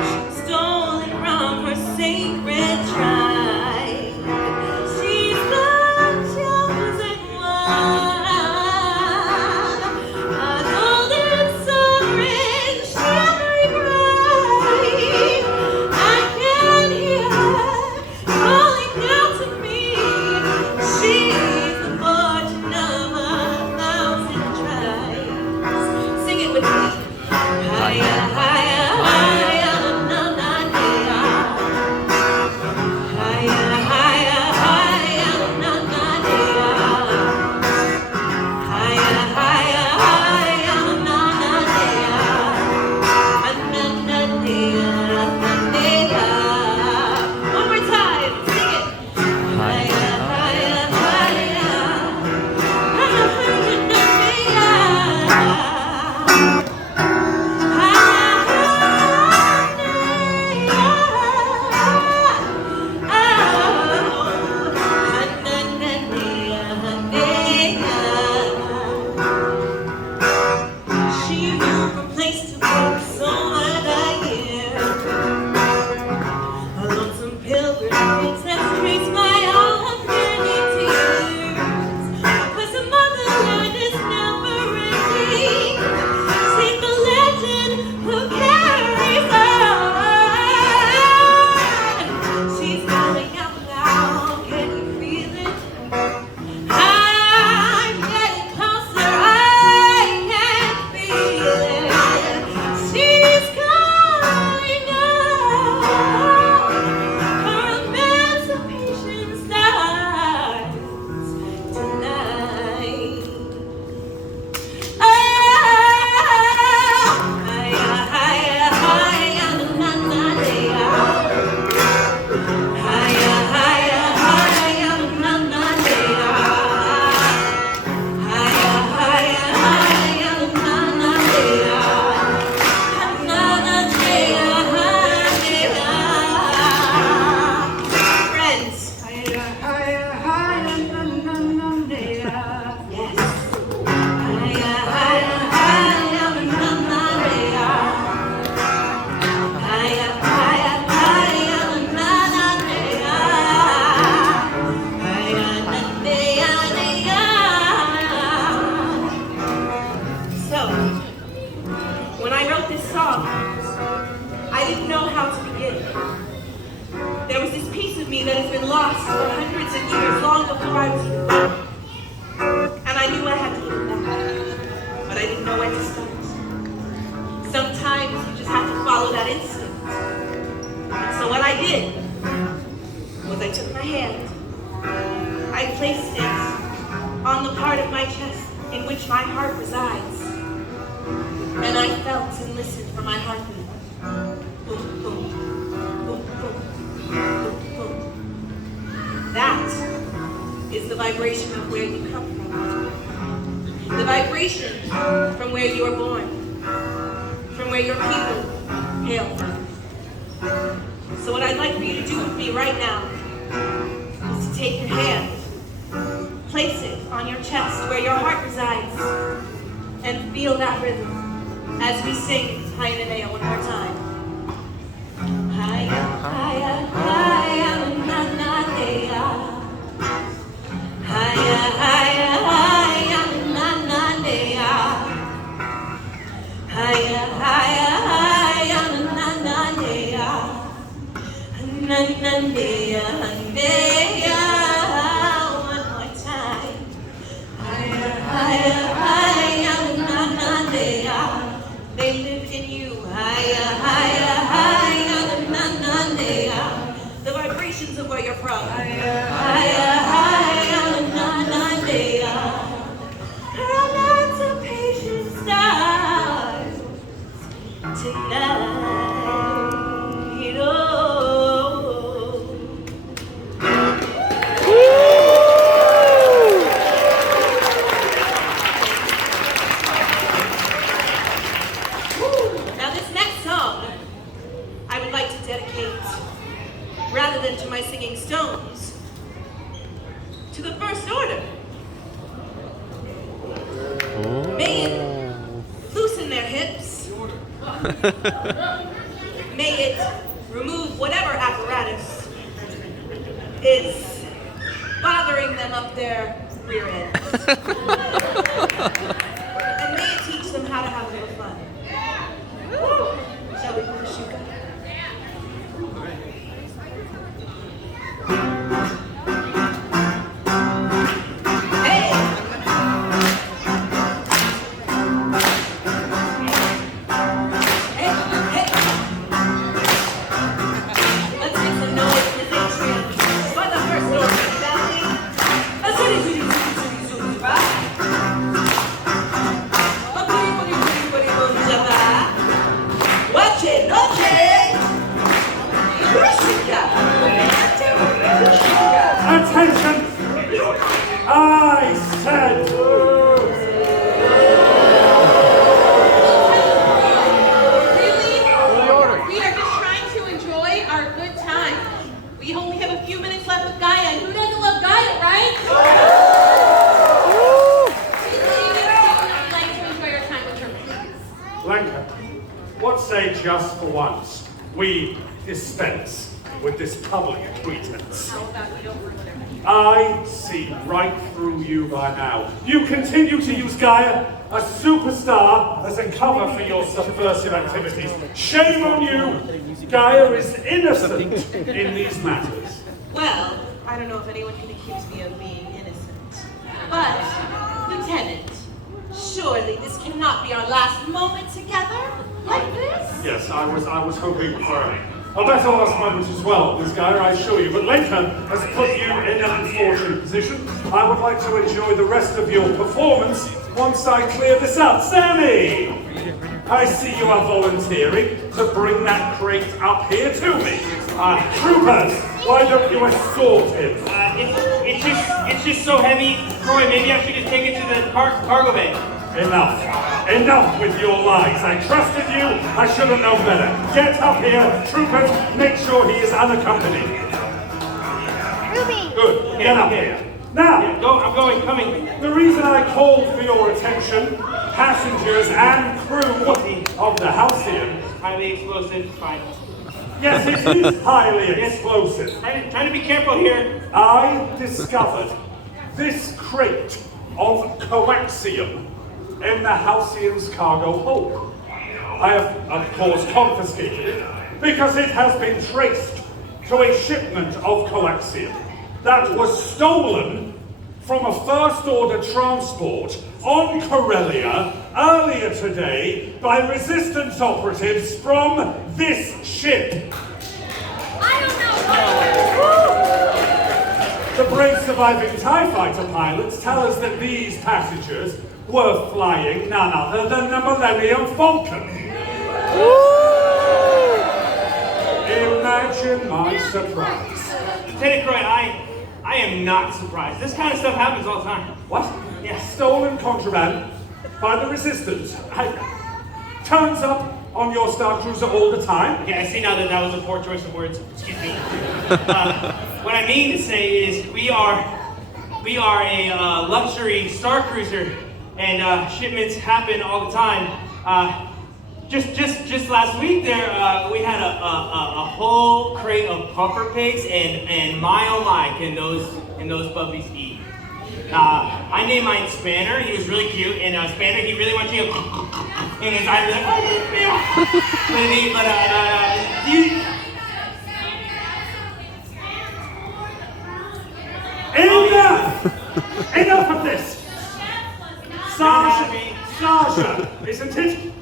She's stolen from her sacred tribe. She's the chosen one, a golden sovereign, shimmering bright. I can hear her calling out to me. She's the fortune of 1,000 tribes. Sing it with me. Hiya, hiya, hiya, na na na. Hiya, hiya, hiya, na na na. Hiya, hiya, hiya, na na na. One more time, sing it. Hiya, hiya, hiya, she moved from place to place over the years. A lonesome pilgrim princess traced by all her many tears. Cause her motherland is never ending. Sing the legend who carries on. She's calling out now, can you feel it? I'm getting closer, I can feel it. She's calling out. Her emancipation starts tonight. Hiya, hiya, hiya, na na na. Hiya, hiya, hiya, na na na. Hiya, hiya, hiya, na na na. Friends. Hiya, hiya, hiya, na na na. Yes. Hiya, hiya, hiya, na na na. Hiya, hiya, hiya, na na na. Hiya, na na. So, when I wrote this song, I didn't know how to begin. There was this piece of me that has been lost for hundreds of years, long before I was even born. And I knew I had to get it back, but I didn't know where to start. Sometimes you just have to follow that instinct. And so what I did was I took my hand, I placed it on the part of my chest in which my heart resides, and I felt and listened for my heartbeat. Boom, boom, boom, boom, boom, boom. the vibration of where you come from. The vibration from where you were born. From where your people hail from. So what I'd like for you to do with me right now is to take your hand, place it on your chest where your heart resides, and feel that rhythm as we sing Parkineer one more time. Hiya, hiya, hiya, na na dea. Hiya, hiya, hiya, na na dea. Hiya, hiya, hiya, na na dea. Na na dea, dea. One more time. Hiya, hiya, hiya, na na dea. They live in you. Hiya, hiya, hiya, na na dea. The vibrations of where you're from. Hiya, hiya, hiya, na na dea. Our lights are patient stars tonight. Oh. Now this next song, I would like to dedicate, rather than to my singing stones, to the First Order. May it loosen their hips. May it remove whatever apparatus is bothering them up their rear ends. And may it teach them how to have a little fun. Shall we push you? Attention! I said... We are just trying to enjoy our good time. We only have a few minutes left with Gaia, and who doesn't love Gaia, right? Please, we'd like to enjoy our time with her, please. Lenka, what say just for once we dispense with this public pretense? How about you don't ruin it? I see right through you by now. You continue to use Gaia, a superstar, as a cover for your subversive activities. Shame on you! Gaia is innocent in these matters. Well, I don't know if anyone can accuse me of being innocent. But, Lieutenant, surely this cannot be our last moment together like this? Yes, I was hoping for a better last moment as well, Miss Gaia, I assure you. But Lenka has put you in an unfortunate position. I would like to enjoy the rest of your performance once I clear this up. Sammy! I see you are volunteering to bring that crate up here to me. Troopers, why don't you escort him? It's just so heavy. Troy, maybe I should just take it to the cargo bay. Enough. Enough with your lies. I trusted you. I should have known better. Get up here. Troopers, make sure he is unaccompanied. Ruby! Good. Get up here. Now, I'm coming. The reason I called for your attention, passengers and crew of the Halcyon. Highly explosive. Fine. Yes, it is highly explosive. Trying to be careful here. I discovered this crate of coaxium in the Halcyon's cargo hold. I have, of course, confiscated it because it has been traced to a shipment of coaxium that was stolen from a First Order transport on Corellia earlier today by resistance operatives from this ship. I don't know. The brave surviving TIE fighter pilots tell us that these passengers were flying none other than the Millennium Falcon. Imagine my surprise. Lieutenant Croy, I am not surprised. This kind of stuff happens all the time. What? Yeah. Stolen contraband by the resistance. Turns up on your Starcruiser all the time. Okay, I see now that that was a poor choice of words. Excuse me. What I mean to say is we are a luxury Starcruiser, and shipments happen all the time. Just last week there, we had a whole crate of puffer pigs, and my oh my, can those puppies eat. I named mine Spanner. He was really cute, and Spanner, he really wants you to in his eyes, like, Enough of this! Sasha, isn't it?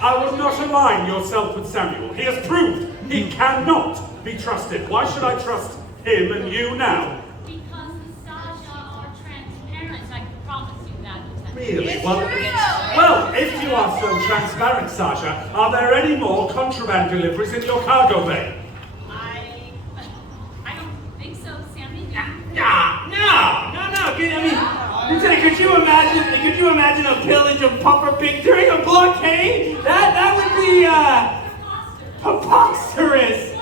I will not align yourself with Samuel. He has proved he cannot be trusted. Why should I trust him and you now? Because the Sasha are transparent. I can promise you that. Really? Well, if you are so transparent, Sasha, are there any more contraband deliveries in your cargo bay? I don't think so, Sammy. No. Could you imagine a pillage of puffer pig during a blockade? That would be preposterous.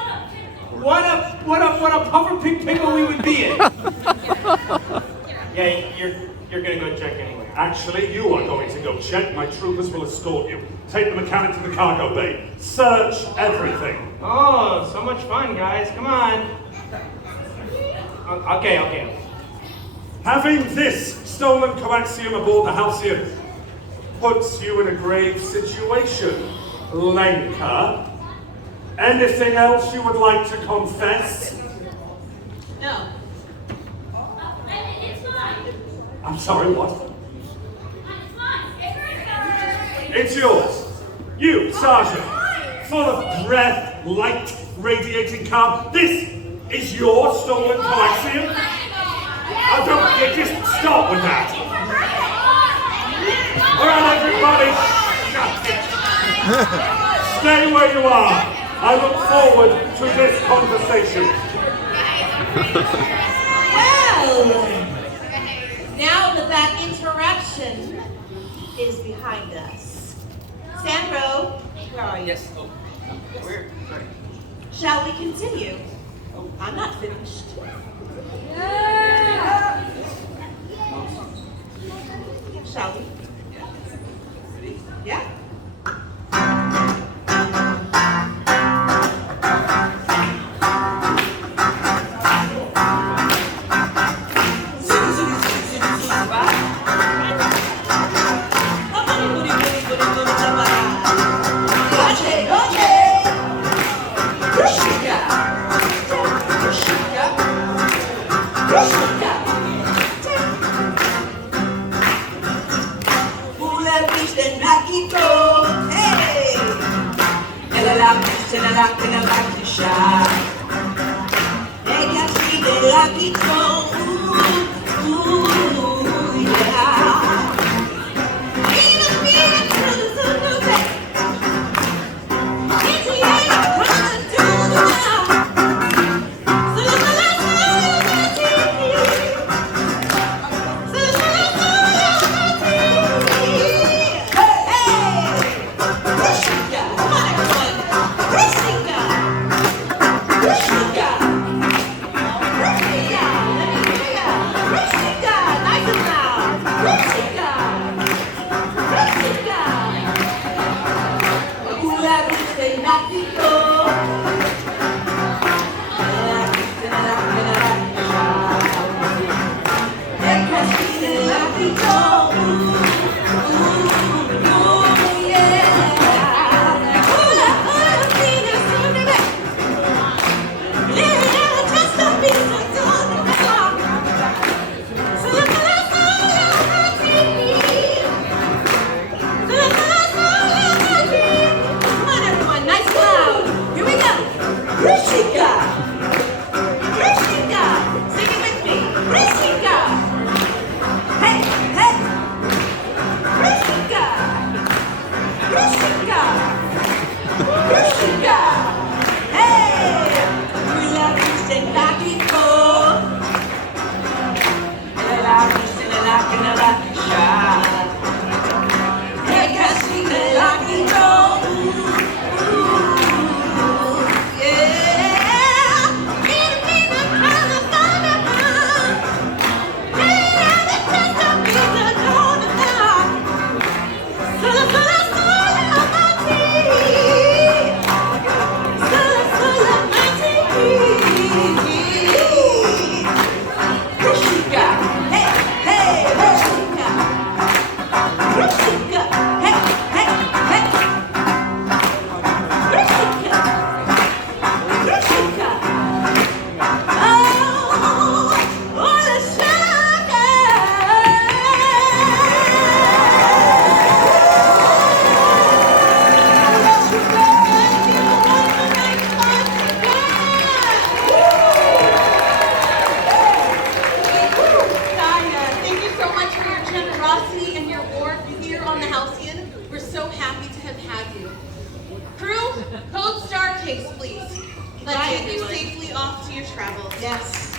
What a puffer pig pickle we would be in. Yeah, you're gonna go check anyway. Actually, you are going to go check. My troopers will escort you. Take the mechanic to the cargo bay. Search everything. Oh, so much fun, guys. Come on. Okay. Having this stolen coaxium aboard the Halcyon puts you in a grave situation, Lenka. Anything else you would like to confess? No. It's mine. I'm sorry, what? It's mine. It's yours. You, Sergeant, full of breath, light, radiating calm. This is your stolen coaxium? Oh, don't just stop with that. All right, everybody, shut it. Stay where you are. I look forward to this conversation. Well, now that interruption is behind us. Sandro, where are you? Yes. Oh, where? Sorry. Shall we continue? Oh, I'm not finished. Shall we? Ready? Yeah? case, please. Let's get you safely off to your travels. Yes.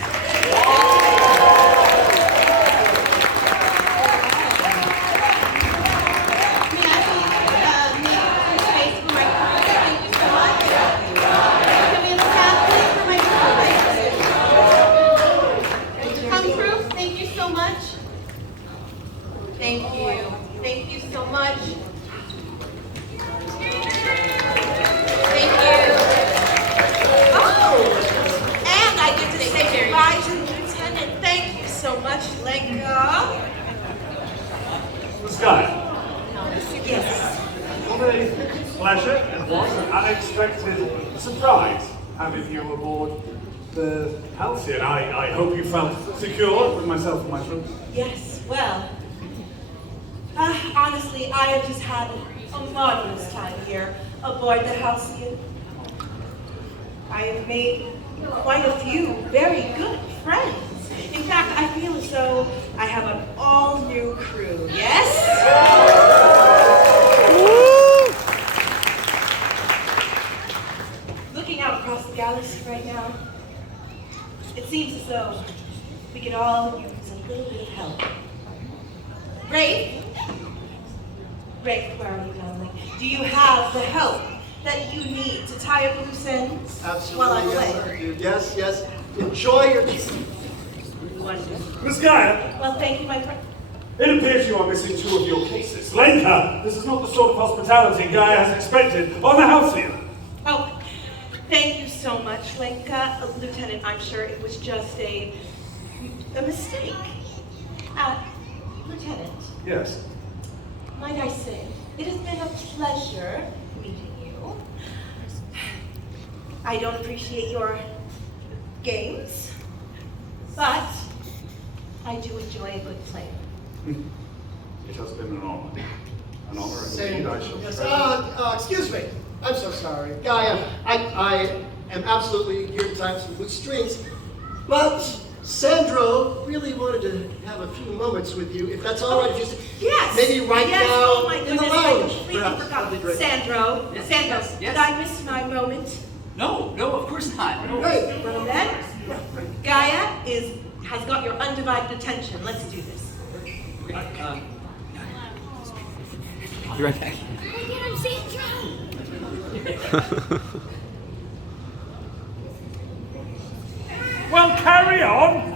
Thank you. Thank you so much. Thank you. Oh, and I get to say goodbye to the lieutenant. Thank you so much, Lenka. Sky. Yes. What a pleasure and what an unexpected surprise having you aboard the Halcyon. I hope you felt secure with myself and my troops. Yes, well. Honestly, I have just had a marvelous time here aboard the Halcyon. I have made quite a few very good friends. In fact, I feel as though I have an all-new crew, yes? Looking out across the galaxy right now, it seems as though we could all use a little bit of help. Ray? Ray, where are you, darling? Do you have the help that you need to tie up loose ends while I'm away? Yes, yes. Enjoy your... Wonderful. Miss Gaia? Well, thank you, my friend. It appears you are missing 2 of your cases. Lenka, this is not the sort of hospitality Gaia has expected on the Halcyon. Oh, thank you so much, Lenka. Lieutenant, I'm sure it was just a mistake. Lieutenant. Yes. Might I say, it has been a pleasure meeting you. I don't appreciate your games, but I do enjoy a good play. It has been an honor. An honor indeed, I shall Yes, treasure. excuse me. I'm so sorry. Gaia, I am absolutely here to tie some loose strings, but Sandro really wanted to have a few moments with you, if that's all right. Just yes! Maybe right yes. now Oh my in goodness, the lounge. I completely Perhaps. forgot. That'd be great. Sandro, Yes, Sandro, yes, yes. did I miss my moment? No, of course not. No. Great. Well then, Gaia has got your undivided attention. Let's do this. I'll be right back. Well, carry on.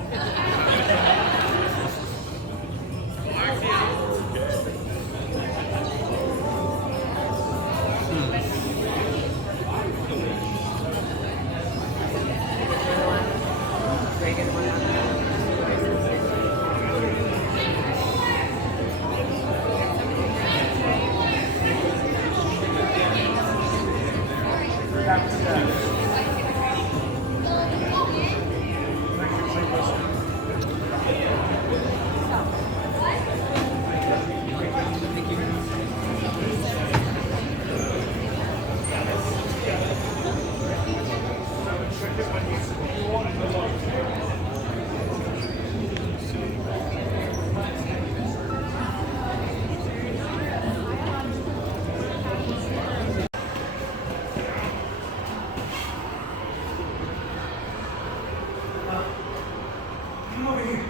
Come over here.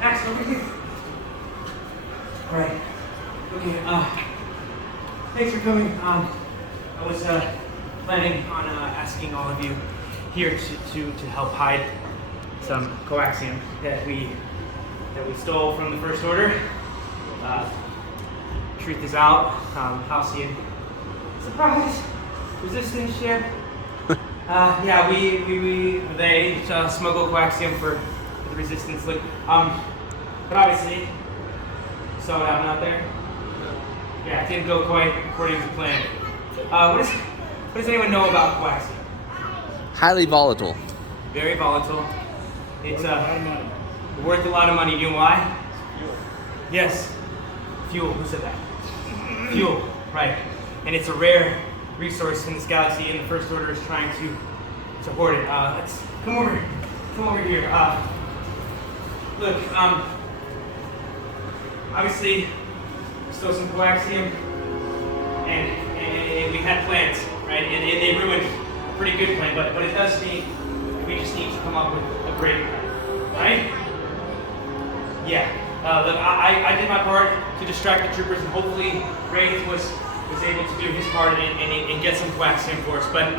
Max, over here. All right. Okay. Thanks for coming. I was planning on asking all of you here to help hide some coaxium that we stole from the First Order. Truth is out. Halcyon. Surprise! Resistance ship. Yeah, they smuggle coaxium for the Resistance League. But obviously, you saw what happened out there. Yeah, it didn't go quite according to plan. What does anyone know about coaxium? Highly volatile. Very volatile. It's worth a lot of money. You know why? Yes. Fuel. Who said that? Fuel. Right. And it's a rare resource in this galaxy, and the First Order is trying to hoard it. Let's come over here. Look. Obviously, we stole some coaxium, and we had plans. right? And they ruined a pretty good plan, but it does mean we just need to come up with a great plan, right? Yeah. Look, I did my part to distract the troopers, and hopefully Ray was able to do his part and get some coaxium for us. But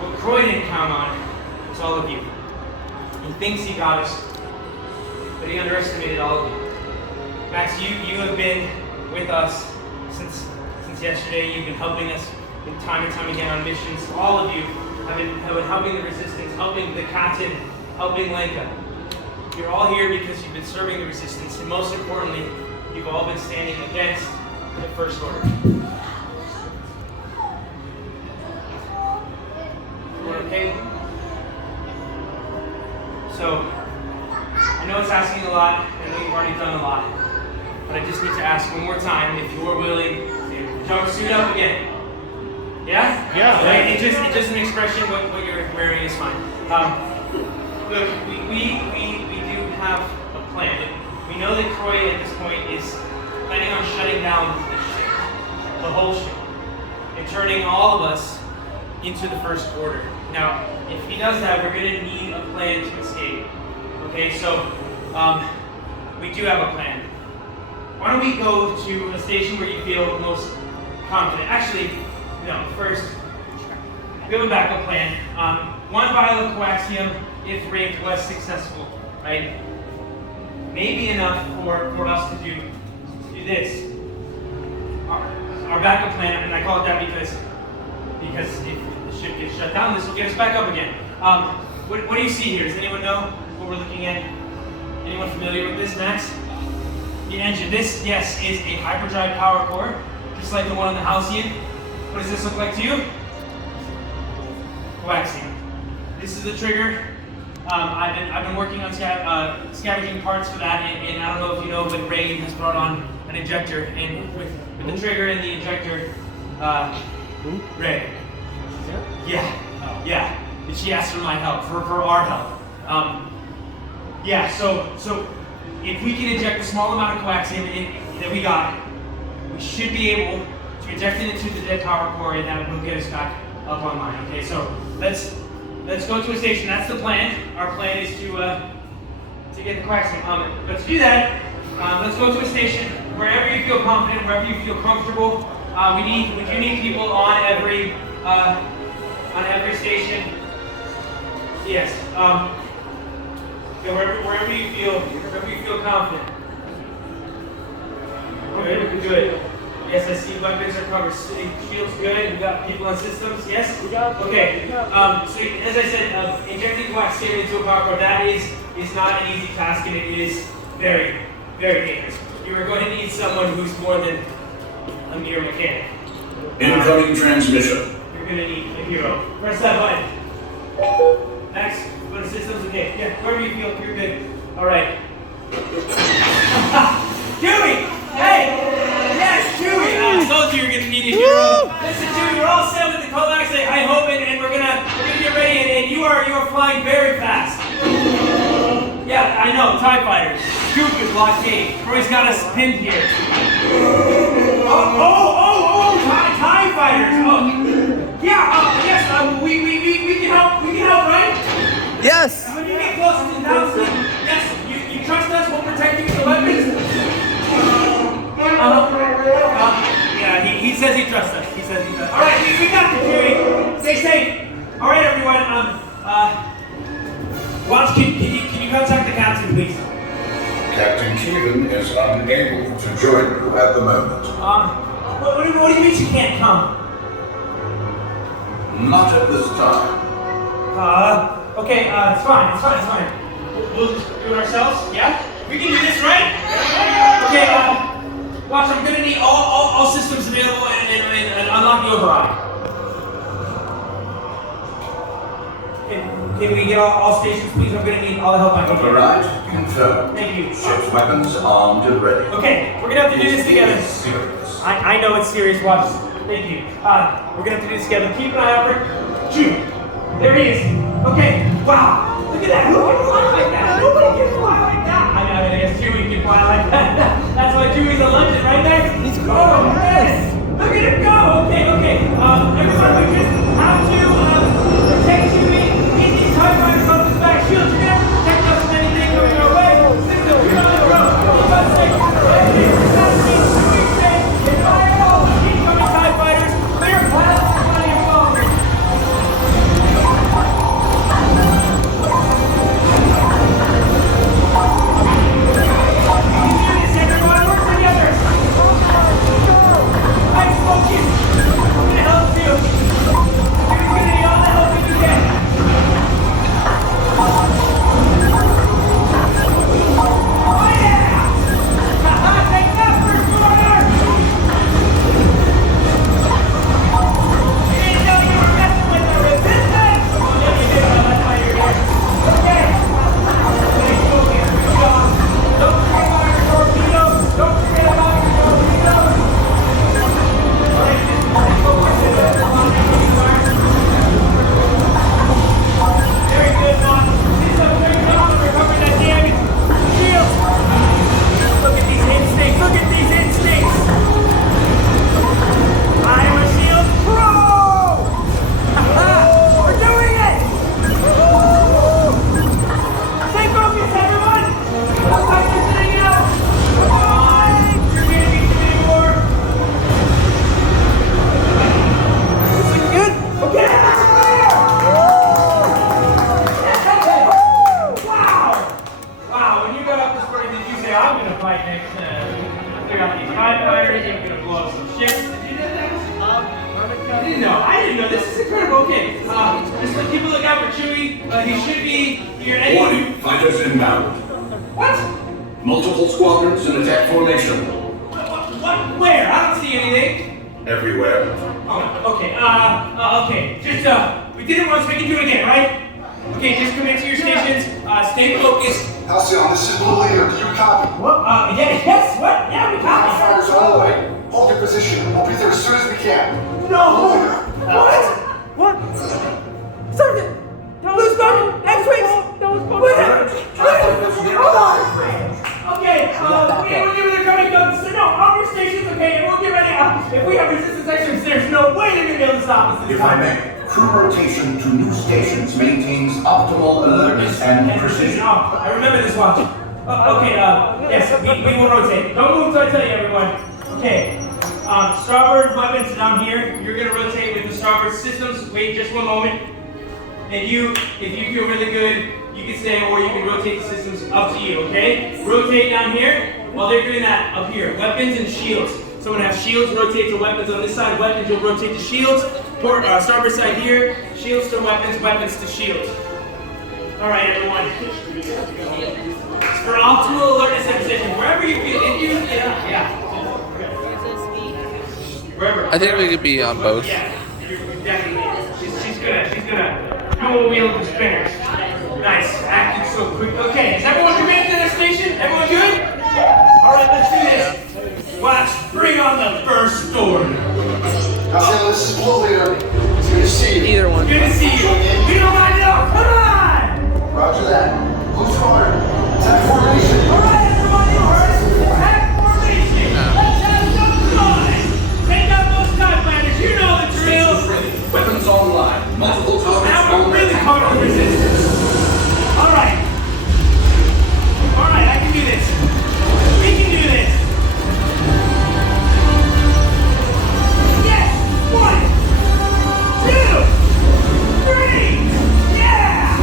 what Croy didn't count on was all of you. He thinks he got us, but he underestimated all of you. Max, you have been with us since yesterday. You've been helping us time and time again on missions. All of you have been helping the Resistance, helping the Captain, helping Lenka. You're all here because you've been serving the Resistance, and most importantly, you've all been standing against the First Order. Everyone okay? So, I know it's asking a lot, I know you've already done a lot, but I just need to ask one more time if you're willing to jump suit up again. Yeah? Yeah. Right? It's just an expression, what you're wearing is fine. Look, we do have a plan. We know that Croy at this point is planning on shutting down the whole ship, and turning all of us into the First Order. Now, if he does that, we're going to need a plan to escape. Okay, so we do have a plan. Why don't we go to a station where you feel most confident? Actually, no, first, we have a backup plan. One vial of coaxium, if Ray was successful, right? Maybe enough for us to do this. Our backup plan, and I call it that because if the ship gets shut down, this will get us back up again. What do you see here? Does anyone know what we're looking at? Anyone familiar with this, Max? The engine. This, yes, is a hyperdrive power core, just like the one on the Halcyon. What does this look like to you? Coaxium. This is the trigger. I've been working on scavenging parts for that, and I don't know if you know, but Ray has brought on an injector, and with the trigger and the injector, Ray. Yeah. And she asked for my help, for our help. So if we can inject a small amount of coaxium that we got, we should be able to inject it into the dead power core, and that will get us back up online. Okay, so let's go to a station. That's the plan. Our plan is to get the coaxium. But to do that, let's go to a station wherever you feel confident, wherever you feel comfortable. We do need people on every station. Yes. Wherever you feel confident. Good. Yes, I see weapons are covered. Shields good. We got people on systems. Yes. We got. Okay. So as I said, injecting coaxium into a power core, that is not an easy task, and it is very, very dangerous. You are going to need someone who's more than a mere mechanic. Incoming transmission. You're going to need a hero. Press that button. Max, go to systems. Okay. Yeah. Wherever you feel, you're good. All right. Dewey. Hey. Yes, Dewey. I told you you're going to need a hero. Listen, Dewey, we're all set with the coax, I hope, and we're gonna get ready. And you are flying very fast. Yeah, I know. TIE fighters. Stupid blockade. Troy's got us pinned here. TIE fighters. Yes. We can help. We can help, right? Yes. When you get close to the downside, yes. You trust us. We'll protect you with the weapons. Yeah, he says he trusts us. He says he does. All right, we got you, Dewey. Stay safe. All right, everyone. Watch. Can you contact the captain, please? Captain Keevan is unable to join you at the moment. What do you mean she can't come? Not at this time. Okay. It's fine. We'll just do it ourselves. Yeah. We can do this, right? Okay. Watch, I'm gonna need all systems available and unlock the override. Can we get all stations, please? I'm gonna need all the help I can get. Override confirmed. Thank you. Ship's weapons armed and ready. Okay, we're gonna have to do this together. Serious. I know it's serious, watch. Thank you. We're gonna have to do this together. Keep an eye out for it. Shoot! There he is. Okay, wow. Look at that. Who can fly like that? Nobody can fly like that. I guess Dewey can fly like that. That's why Dewey's a legend right there. He's cool. Oh, yes. Look at him go. Okay. Everyone, we just have to protect you. Get these TIE fighters off this back shield. You're gonna have to protect us from anything coming our way. System, you're on the road. Keep us safe. Fire all the incoming TIE fighters. Clear path for one of your phones. Everyone, work together. Nice focus. I'm gonna help you. You're gonna need all the help you can. Oh yeah! Take that first corner! You didn't know you were messing with the resistance? Yeah, you did. That's why you're here. Okay. Nice focus. Good job. Don't forget about your torpedoes. Don't forget about your torpedoes. Alright, just focus in there. Come on, very good, Knott. This is a great job of recovering that damage. Shield. Look at these instincts. Look at these instincts. I am a shield pro. We're doing it. Stay focused, everyone. Don't fight this thing out. Come on. You're gonna be doing more. Is it good? Okay, that's clear. Wow, when you got up this morning, did you say, I'm going to fight next, clear out these TIE fighters, I'm going to blow up some ships? Did you know that? I didn't know. This is incredible. Okay, just keep a look out for Chewie. He should be here any... Warning, fighters inbound. What? Multiple squadrons in attack formation. What? Where? I don't see anything. Everywhere. Oh, okay, okay. Just, we did it once, we can do it again, right? Okay, just commit to your stations, stay focused. Halcyon, this is Blue Leader. Do you copy? What? Yes, what? Yeah, we copy. Fighters on the way. Hold your position. We'll be there as soon as we can. No! What? Sergeant! Blue Squadron! X-Wings! Hold on! Okay, we're giving the coming guns. No, on your stations, okay, and we'll get ready. If we have resistance actions, there's no way they're going to be able to stop us this If I time. may, crew rotation to new stations maintains optimal alertness and precision. I remember this watch. Yes, we will rotate. Don't move until I tell you, everyone. Okay, starboard weapons down here. You're gonna rotate with the starboard systems. Wait just one moment. And you, if you feel really good, you can stay or you can rotate the systems up to you, okay? Rotate down here. While they're doing that, up here, weapons and shields. So I'm gonna have shields rotate to weapons on this side, weapons will rotate to shields. Starboard side here, shields to weapons, weapons to shields. Alright, everyone. For optimal alertness and position, wherever you feel, wherever. I think we could be on both. Yeah, definitely. She's gonna dual wield the spinners. Nice, acting so quick. Okay, is everyone committed to their station? Everyone good? Alright, let's do this. Watch, bring on the first order. Halcyon, this is Blue Leader. It's good to see you. Either one. Good to see you. We don't mind it all. Come on! Roger that. Blue Squadron, attack formation. Alright, everybody, attack formation. Let's have some fun. Take out those TIE fighters. You know the drill. Weapons online. Multiple targets. Now we're really caught on resistance. Alright, I can do this. We can do this. Yes! 1, 2, 3! Yeah!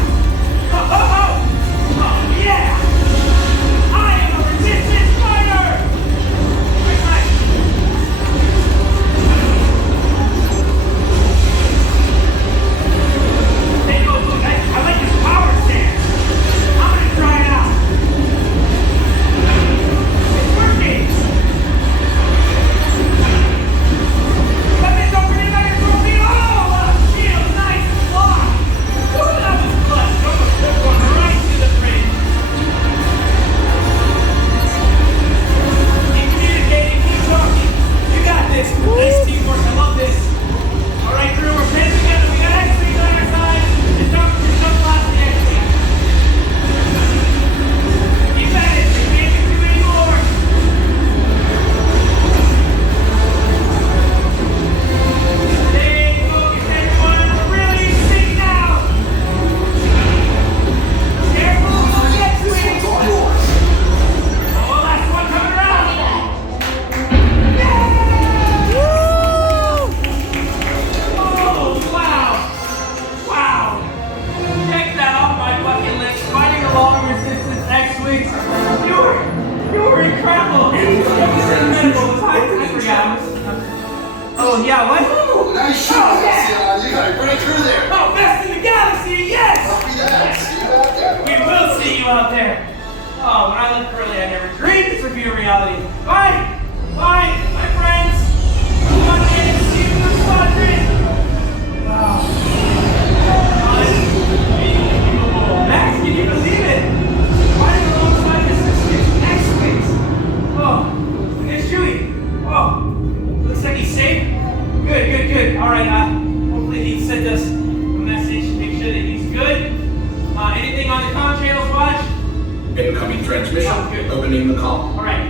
in the call. All right.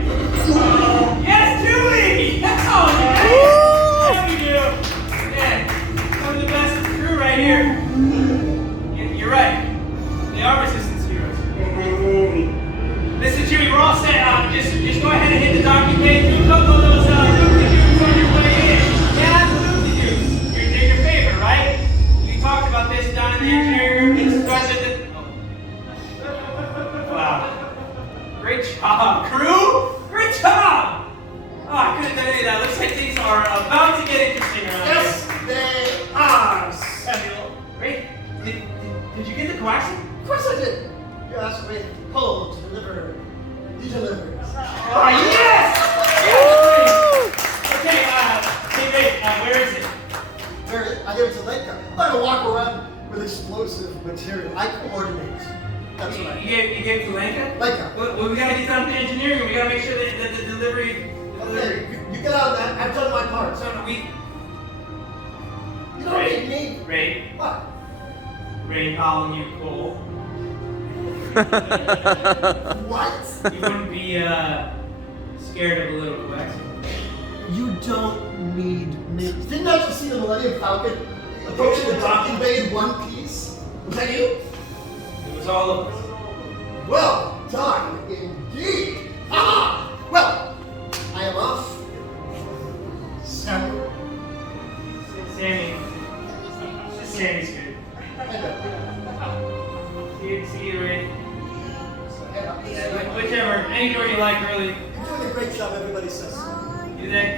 Yes, Julie! Oh, yeah! Yeah, we do. Yeah, some of the best crew right here. You're right. They are resistance heroes. Listen, Jimmy, we're all set. Just go ahead and hit the docking bay. Do a couple of those loop-de-doops on your way in. Yeah, loop-de-doops. They're your favorite, right? We talked about this down in the engineering room. It's started. Wow. Great job, crew. Great job. Oh, I couldn't have done any of that. Looks like things are about to get interesting around here. Yes, they are, Samuel. Great. Did you get the coaxium? Of course I did. You asked me to pull to deliver. He delivers. Oh, yes! Okay, hey, Ray, where is it? I gave it to Leica. I'm not gonna walk around with explosive material. I coordinate. That's right. You gave it to Leica? Leica. Well, we gotta get down to engineering. We gotta make sure that the delivery. Okay, you get out of that. I've done my part. So we. You don't need me. Ray. What? Ray calling you Cole. What? You wouldn't be scared of a little coaxium. You don't need me. Didn't I just see the Millennium Falcon approaching the docking bay in one piece? Was that you? It was all of us. Well done, indeed. Ha! Well, I am off. Samuel. Sammy's good. I know. See you, Ray. Whichever, any door you like, really. You're doing a great job, everybody says. You think?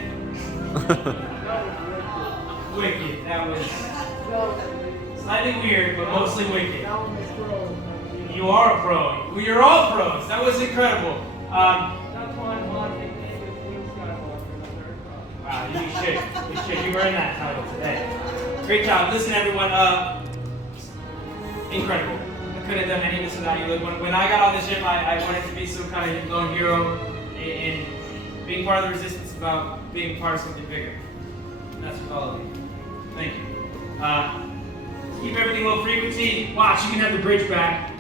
Wicked. That was slightly weird, but mostly wicked. You are a pro. You're all pros. That was incredible. Wow, you should. You earned that title today. Great job. Listen, everyone. Incredible. I couldn't have done any of this without you. When I got on the ship, I wanted to be some kind of lone hero, and being part of the resistance is about being part of something bigger. And that's with all of you. Thank you. Keep everything low frequency. Watch, you can have the bridge back.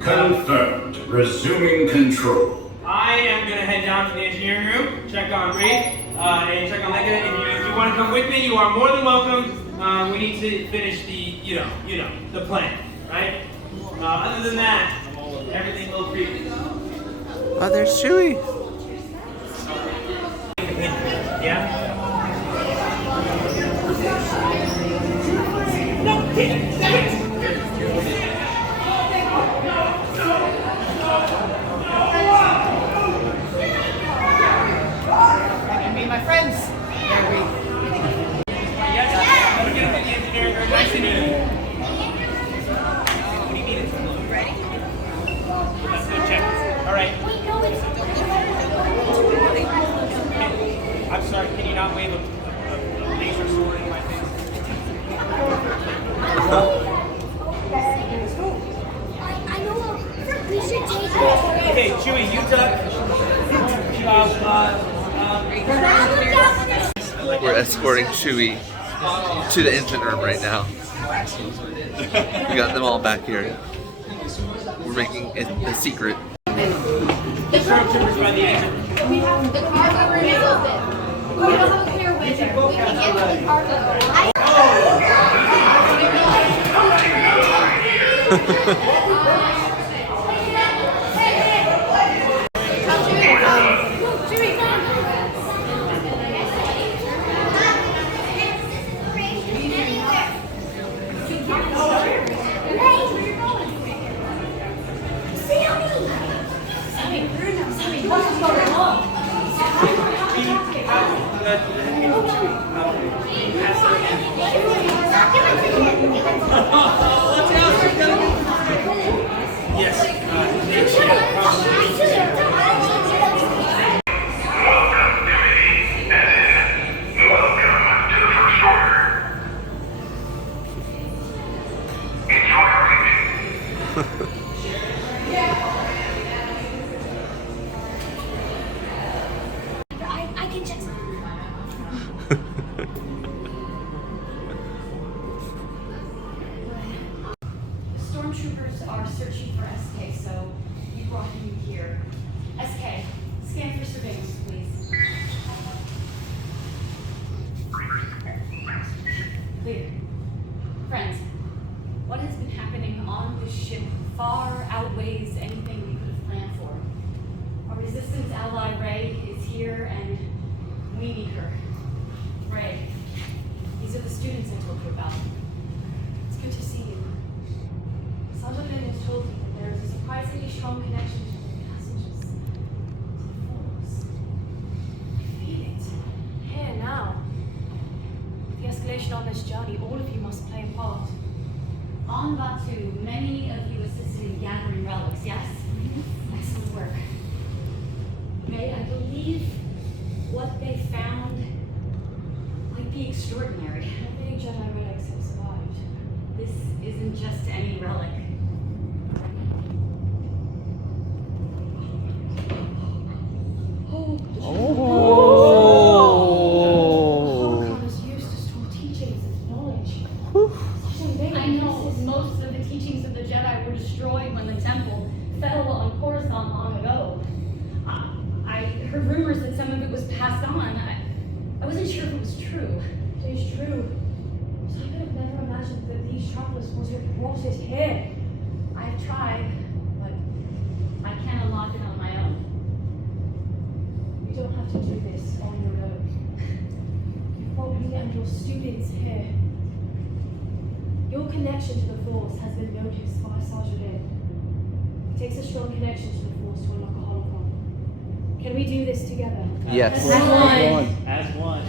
Confirmed. Resuming control. I am going to head down to the engineering room, check on Reed, and check on Legoland. If you want to come with me, you are more than welcome. We need to finish the, the plan, right? Other than that, everything low frequency. Oh, there's Chewie. Yeah? Me and my friends. There we Yes, we're going to be the engineering room. Nice to meet you. What do you mean it's blue? Ready? Let's go check. All right. I'm sorry, can you not wave a laser sword in my face? Okay, Chewie, you duck. We're escorting Chewie to the engine room right now. We got them all back here. We're making it a secret. The stormtroopers by the engine. The cargo room is open. We don't have a clear window. We can get to the cargo Stormtroopers are searching for SK, so we brought you here. SK, scan for surveillance, please. Clear. Friends, what has been happening on this ship far outweighs anything we could have planned for. Our resistance ally, Ray, is here, and we need her. Ray, these are the students I told you about. It's good to see you. Sergeant Lynn has told me that there is a surprisingly strong connection to the passages. To the force. I feel it. Here, now. With the escalation on this journey, all of you must play a part. On Batu, many of you assisted in gathering relics, yes? Excellent work. May I believe what they found might be extraordinary. How many Jedi relics have survived? This isn't just any relic. I know most of the teachings of the Jedi were destroyed when the temple fell on Coruscant long ago. I heard rumors that some of it was passed on. I wasn't sure if it was true. It is true. So I could have never imagined that these travelers would have brought it here. I've tried, but I can't unlock it on my own. You don't have to do this on your own. You brought me and your students here. Your connection to the Force has been noticed by Sergeant Lynn. It takes a strong connection to the Force to unlock a holocron. Can we do this together? Yes. As one.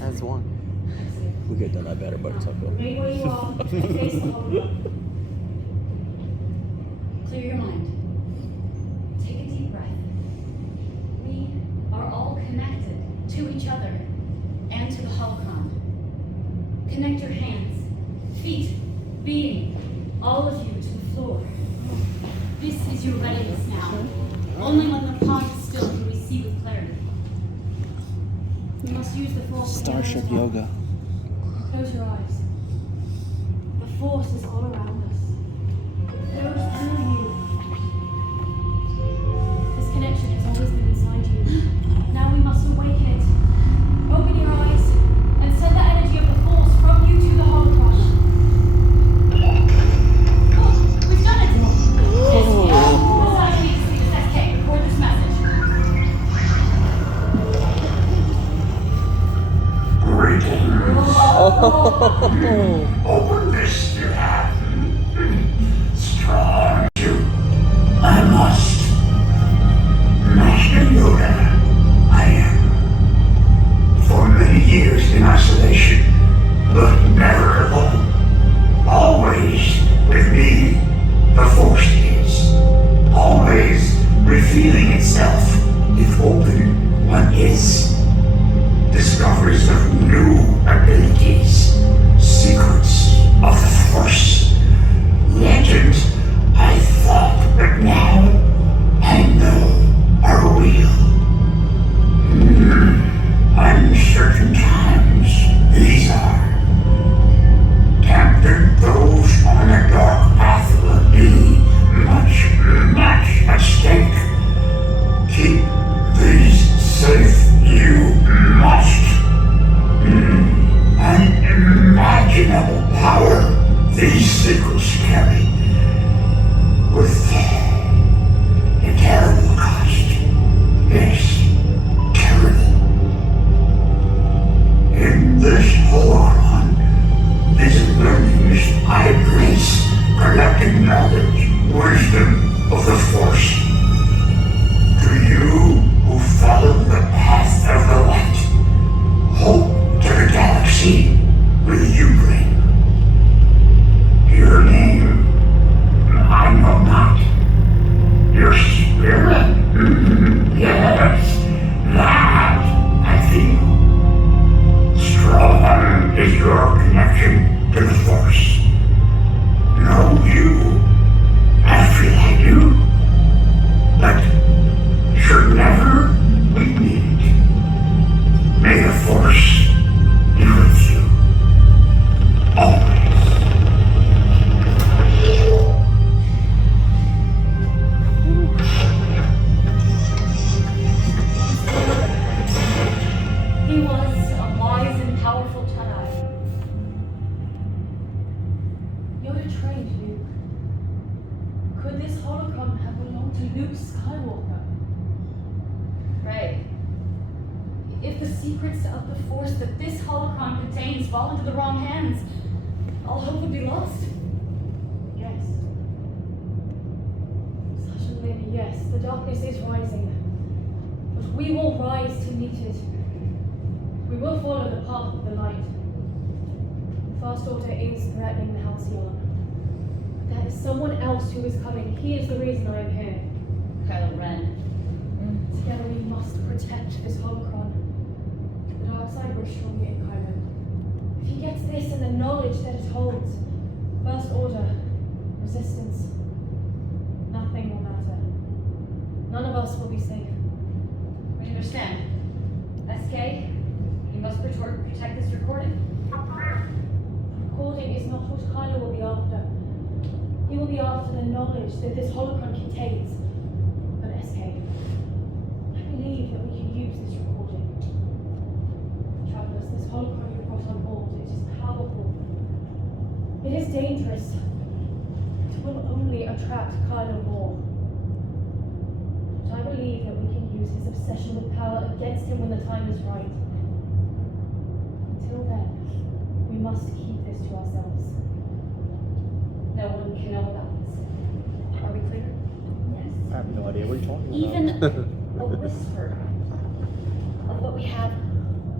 As one. We could have done that better, but it's okay. Remain where you are and face the hologram. Clear your mind. Take a deep breath. We are all connected to each other and to the holocron. Connect your hands, feet, being, all of you to the floor. This is your readiness now. Only when the pond is still can we see with clarity. You must use the Force. Starship yoga. Close your eyes. The Force is all around us. It flows through you. This connection has always been inside you. Now we must awaken it. Open your eyes and send the energy of the Force from you to the holocron. Oh, we've done it! This I need to see this SK. Record this message. Open this you have. Strong you. I must. Master Yoda, I am. For many years in isolation, but never alone. Always with me, the Force is. Always revealing itself if open one is. Discoveries of new abilities, secrets of the Force, legend I thought, but now I know are real. Uncertain times these are. Tempted those on a dark path will be much, much at stake. Keep these safe, you must. Unimaginable power these secrets carry, with a terrible cost. Yes, terrible. In this holocron, these learnings I place, collecting knowledge, wisdom of the Force. To you who follow the path of the light, hope to the galaxy will you bring. Your name, I know not. Your spirit, yes, that I feel. Strong is your connection to the Force. Know you, I feel I do. have trained Luke. Could this holocron have belonged to Luke Skywalker? Rey, if the secrets of the Force that this holocron contains fall into the wrong hands, all hope would be lost. Yes. Sasha and Lady, yes, the darkness is rising. But we will rise to meet it. We will follow the path of the light. The First Order is threatening the Halcyon. But there is someone else who is coming. He is the reason I am here. Kylo Ren. Together we must protect this holocron. The dark side grows stronger in Kylo. If he gets this and the knowledge that it holds, First Order, resistance, nothing will matter. None of us will be safe. We understand. SK, you must protect this recording. The recording is not what Kylo will be after. He will be after the knowledge that this holocron contains. But SK, I believe that we can use this recording. Travelers, this holocron you brought on board, it is powerful. It is dangerous. It will only attract Kylo more. But I believe that we can use his obsession with power against him when the time is right. Until then, we must keep this to ourselves. No one can know about this. Are we clear? Yes. I have no idea what you're talking about. Even a whisper of what we have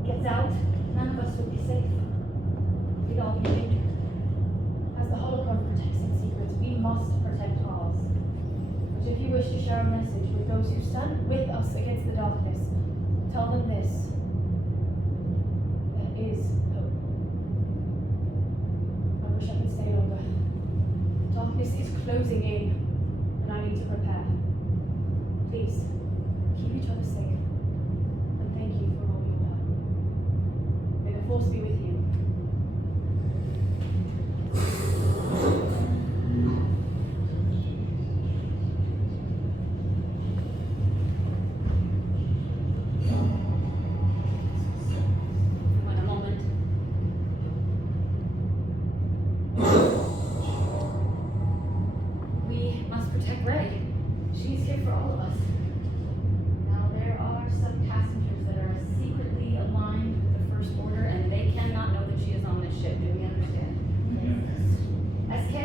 gets out, none of us would be safe. We'd all be in danger. As the holocron protects its secrets, we must protect ours. But if you wish to share a message with those who stand with us against the darkness, tell them this. There is hope. I wish I could stay longer. Darkness is closing in, and I need to prepare. Please, keep each other safe. And thank you for all you've done. May the Force be with you. Wait a moment. We must protect Rey. She's here for all of us. Now, there are some passengers that are secretly aligned with the First Order, and they cannot know that she is on this ship. Do we understand? Yes. SK,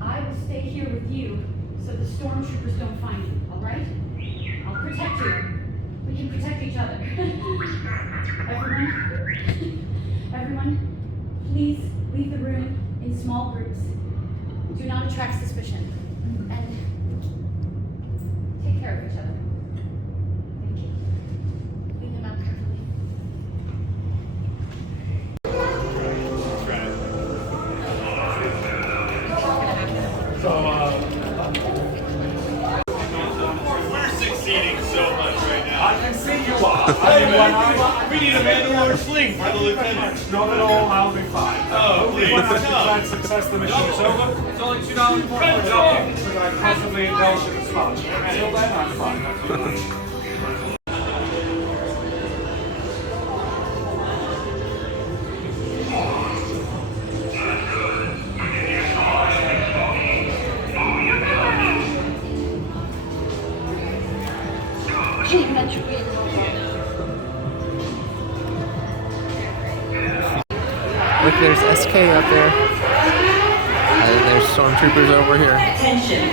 I will stay here with you so the stormtroopers don't find you, all right? I'll protect you. We can protect each other. Everyone, please leave the room in small groups. Do not attract suspicion. And take care of each other. Thank you. Leave them out carefully. We're succeeding so much right now. I can see you are. We need a Mandalore sling for the lieutenant. Not at all, I'll be fine. Oh, please. Once I declare success, the mission is over. It's only $2 more per job, but I possibly indulge in as much. Until then, I'm fine. Look, there's SK up there. And then there's stormtroopers over here. Attention!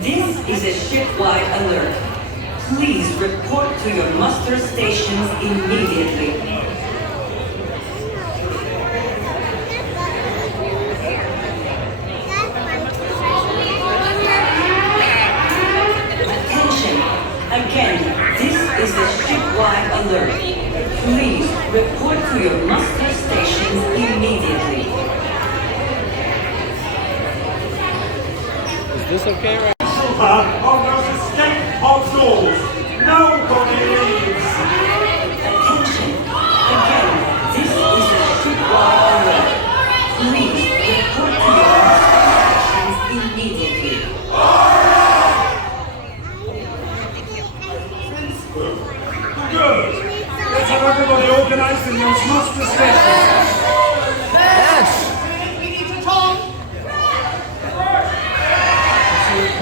This is a ship-wide alert. Please report to your muster stations immediately. Attention! Again, this is a ship-wide alert. Please report to your muster stations immediately. Is this okay right Of those escape consoles, nobody leaves. Attention! Again, this is a ship-wide alert. Please report to your muster stations immediately. Good. Let's have everybody organized in those muster stations. We need to talk.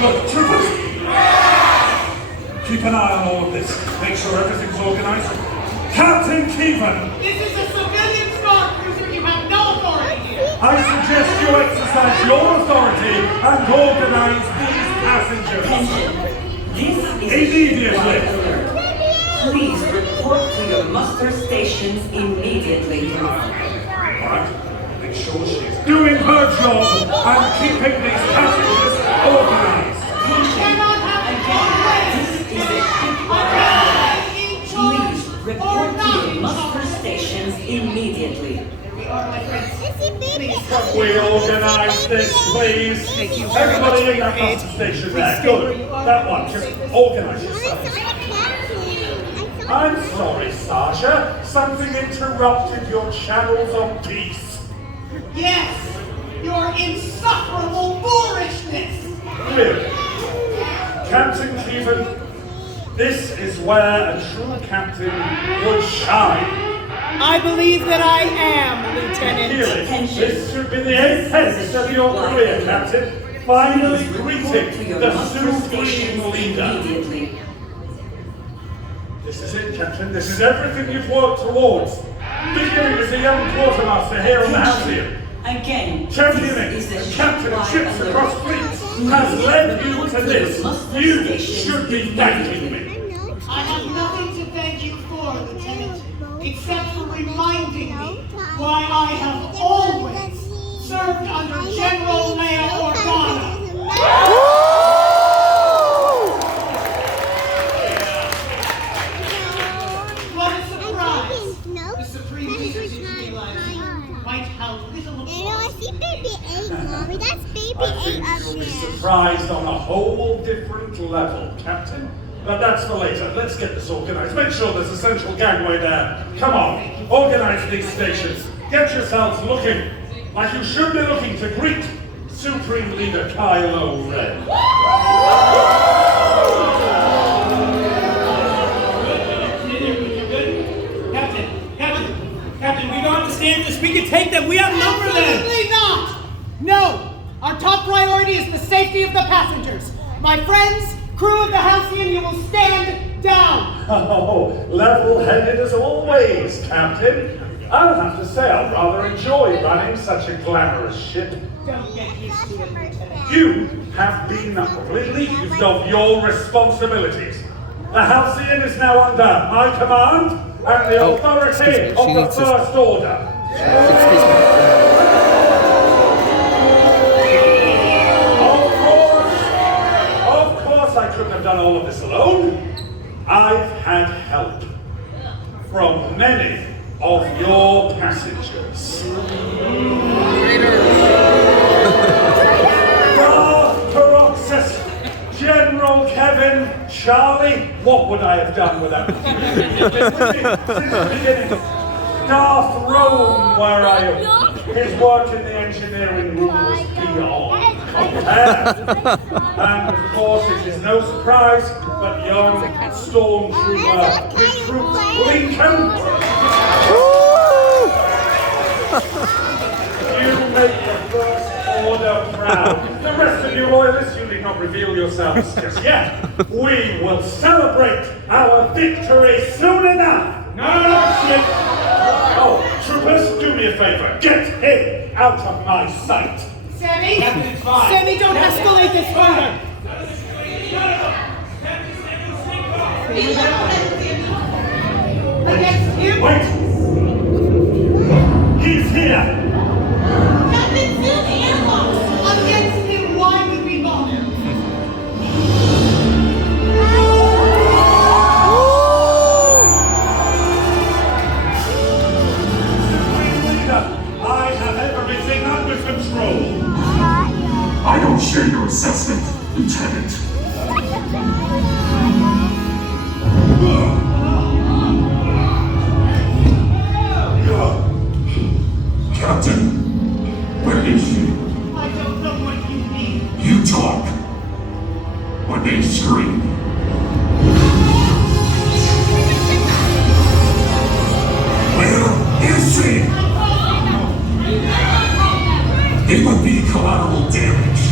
Look, troopers! Keep an eye on all of this. Make sure everything's organized. Captain Keevan! This is a civilian Starcruiser. You have no authority here. I suggest you exercise your authority and organize these passengers. This is immediately. Please report to your muster stations immediately. Alright, make sure she's doing her job and keeping these passengers organized. You cannot have Please report to your muster stations immediately. We organize this, please. Thank you. Everybody in that muster station there. Good. That one. Just organize yourself. I'm sorry, Sasha. Something interrupted your channels of peace. Yes, your insufferable boorishness. Really? Captain Keevan, this is where a true captain would shine. I believe that I am, Lieutenant. Really? This should be the apex of your career, Captain. Finally greeting the supreme leader. This is it, Captain. This is everything you've worked towards. Beginning as a young quartermaster here on the Halcyon. Again, championing and captain ships across fleets has led you to this. You should be thanking me. I have nothing to thank you for, Lieutenant, except for reminding me why I have always served under General Leia Organa. What a surprise! The Supreme Leader didn't realize quite how little of Mommy, that's baby I think you'll be surprised on a whole different level, Captain. But that's for later. Let's get this organized. Make sure there's a central gangway there. Come on, organize these stations. Get yourselves looking like you should be looking to greet Supreme Leader Kylo Ren. Captain, we don't have to stand this. We can take them. We outnumber them. Absolutely not! No! Our top priority is the safety of the passengers. My friends, crew of the Halcyon, you will stand down! Oh, level-headed as always, Captain. I'll have to say I'll rather enjoy running such a glamorous ship. Don't get used to it, Lieutenant. You have been relieved of your responsibilities. The Halcyon is now under my command and the authority of the First Order. Of course I couldn't have done all of this alone. I've had help from many of your passengers. Peroxus, General Kevin, Charlie, what would I have done without you? Since the beginning. Darth Rome, where I am. His work in the engineering room was beyond compare. And of course, it is no surprise that young Stormtrooper recruit Lincoln. You make the First Order proud. The rest of you loyalists, you need not reveal yourselves just yet. We will celebrate our victory soon enough. No shit. Oh, troopers, do me a favor. Get him out of my sight. Sammy? Sammy, don't escalate this further! Against him? Wait! He's here! Captain, still the airlock! Against him, why would we bother? I have everything under control. I don't share your assessment, Lieutenant. Captain, where is she? I don't know what you mean. You talk, or they scream. Where is she? It would be collateral damage.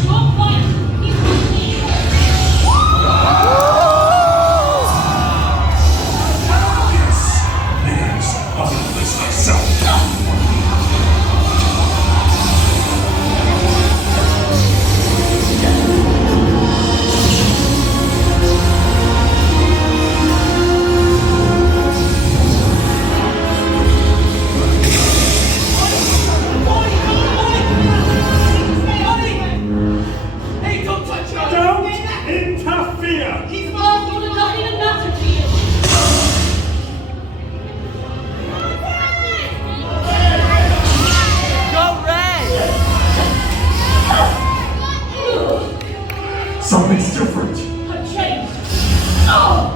Something's different. I've changed. Oh!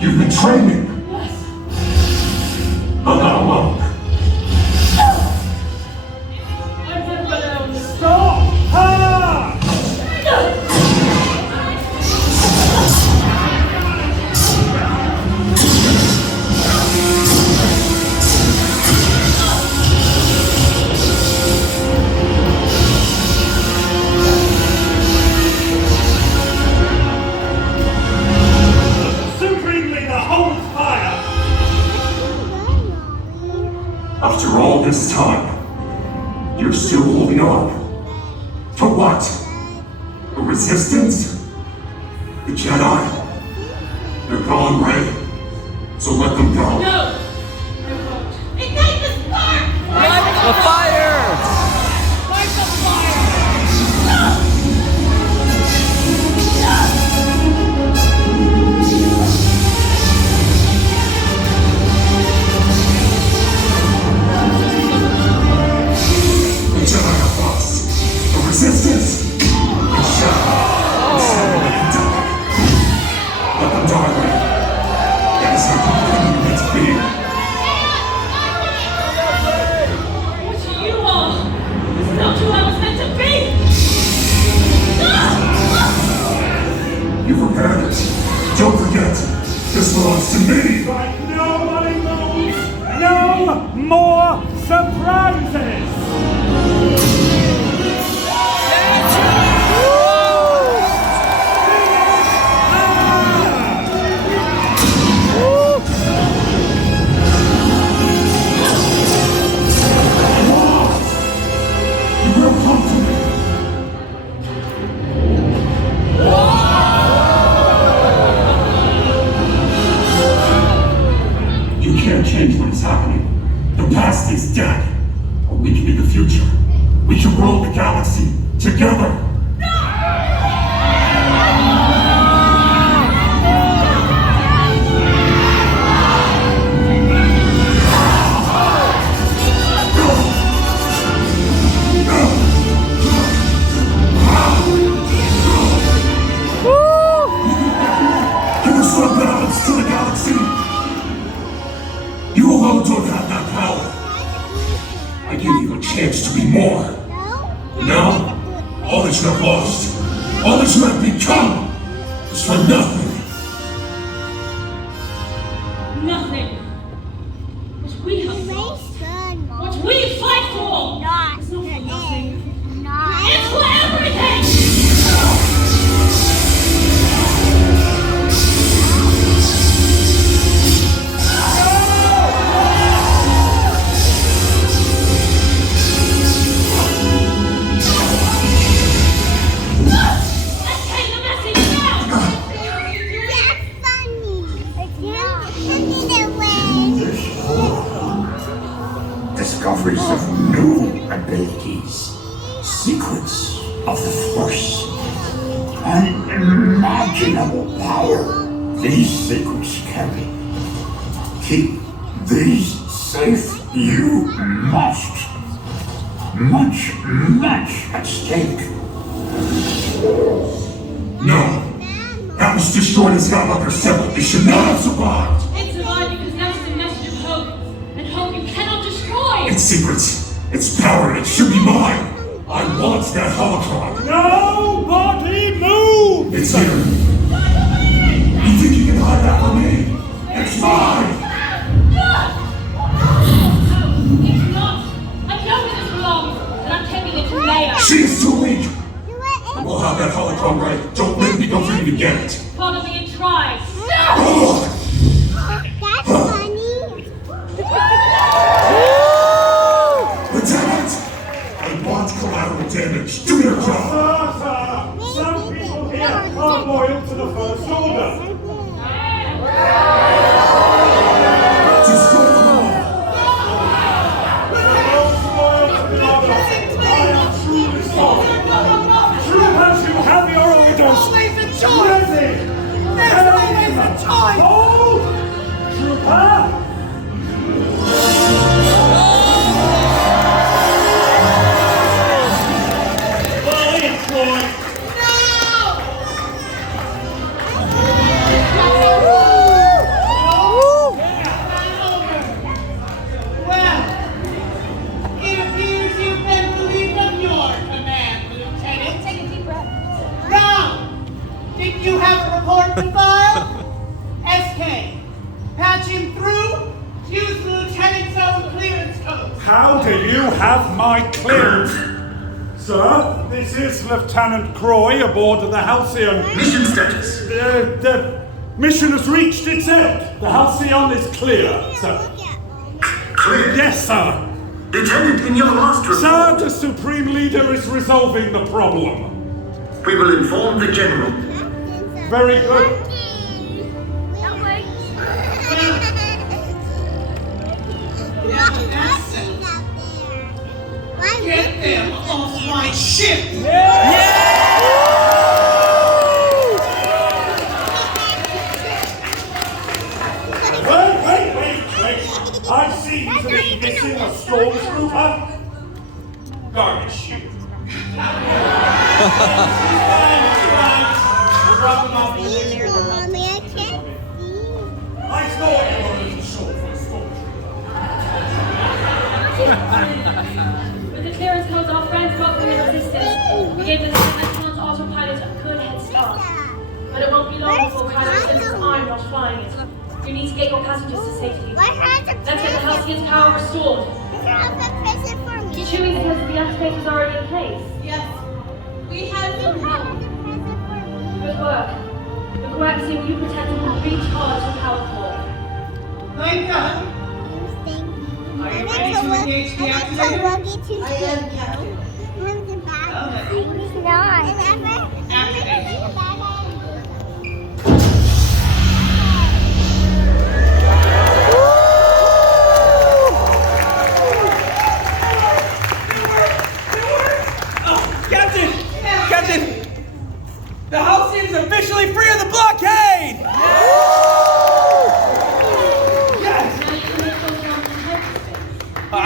You've been training. Yes. I'm not alone. I'm never alone. Stop! Ah! Supremely, the whole fire! After all this time, you're still holding on. To what? The Resistance? The Jedi? They're gone, Rey. So let them go. No! I won't. Ignite the spark! The fire! Light the fire! The Jedi are lost. The Resistance? The Shadow. Instead, let them die. Let them die, Rey. That is how you meant to be. What do you want? It's not who I was meant to be! You prepared it. Don't forget, this belongs to me. Right, nobody moves! No more surprises! You will come to me. You can't change what is happening. The past is dead. But we can be the future. We can rule the galaxy together. Can restore balance to the galaxy. You alone don't have that power. I give you a chance to be more. Now, all that you have lost, all that you have become, is for nothing. Nothing. What we have lost. What we fight for. It's not for nothing. It's for everything! Let's take the message now! Discoveries of new abilities, secrets of the Force, unimaginable power these secrets carry. Keep these safe, you must. Much at stake. No, that was destroyed as Skywalker Symbol. It should not have survived. It survived because that is a message of hope. And hope you cannot destroy! Its secrets, its power, it should be mine. I want that holocron. Nobody move! It's here. You think you can hide that from me? It's mine. It's not! I know where this belongs, and I'm taking it to Leia. She is too weak. We'll have that holocron right. Don't let me go for you to get it. Follow me and try. Oh! Lieutenant! I want collateral damage. Do your job. Some people here are loyal to the First Order. Destroy them all. Those loyal to the Order, I am truly sorry. Troopers, you have your orders. Always a choice! Ready. There's always a choice! Hold! Trooper! How do you have my clearance? Sir, this is Lieutenant Croy aboard the Halcyon. Mission status. The mission has reached its end. The Halcyon is clear, sir. Clear? Yes, sir. Lieutenant, in your last report... Sir, the Supreme Leader is resolving the problem. We will inform the General. Very good. Get them off my ship! Wait. I seem to be missing a stormtrooper. Garbage chute. Mommy, I can't see. I thought you were a little short for a stormtrooper. With the clearance codes, our friends got through the resistance. We gave the Disneyland autopilot a good head start. But it won't be long before Kylo says I'm not flying it. You need to get your passengers to safety. Let's get the Halcyon's power restored. Chewie says the activator is already in place. Yes. We have some help. Good work. The coaxium you protected will recharge the power core. My God. Are you ready to engage the activator? I am, Captain. He's not. Activate. Captain! The Halcyon is officially free of the blockade! Yes! I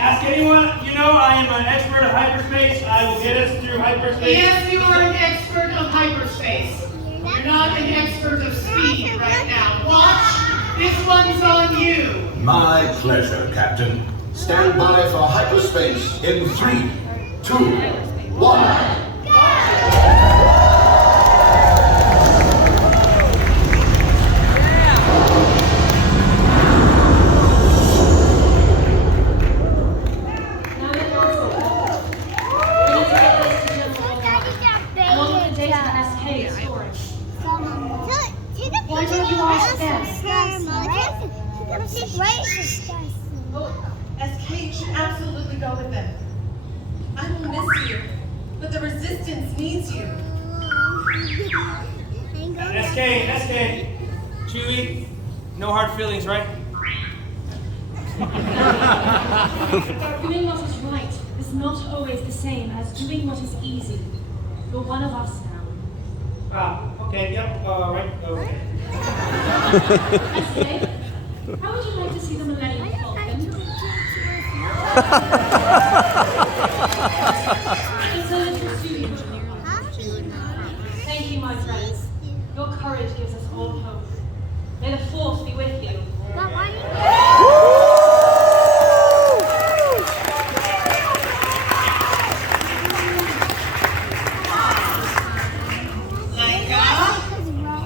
ask anyone, I am an expert of hyperspace. I will get us through hyperspace. Yes, you are an expert of hyperspace. You're not an expert of speed right now. Watch, this one's on you. My pleasure, Captain. Stand by for hyperspace in 3, 2, 1. Why don't you ask them? SK should absolutely go with them. I will miss you, but the Resistance needs you. SK, Chewie, no hard feelings, right? Doing what is right is not always the same as doing what is easy. You're one of us now. Okay, yep, right, okay. SK, how would you like to see the Millennium Falcon? It's a little sweet. Thank you, my friends. Your courage gives us all hope. May the Force be with you.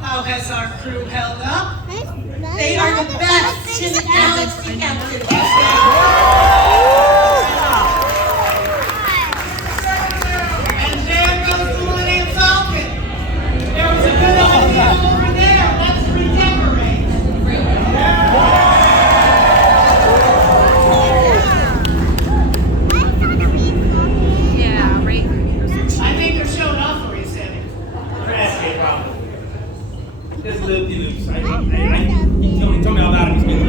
How has our crew held up? They are the best in the galaxy, Captain. And there goes the Millennium Falcon. There was a good idea over there. Let's redecorate. Yeah, right. I think they're showing off for you, Sammy. SK, problem. Just loop-de-loops. He told me all about it. He's been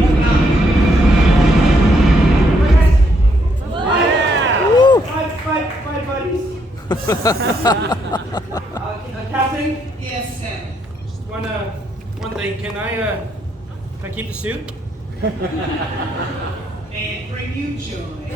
Bye, buddies. Captain? Yes, Sam. Just one thing. Can I keep the suit? And bring you joy.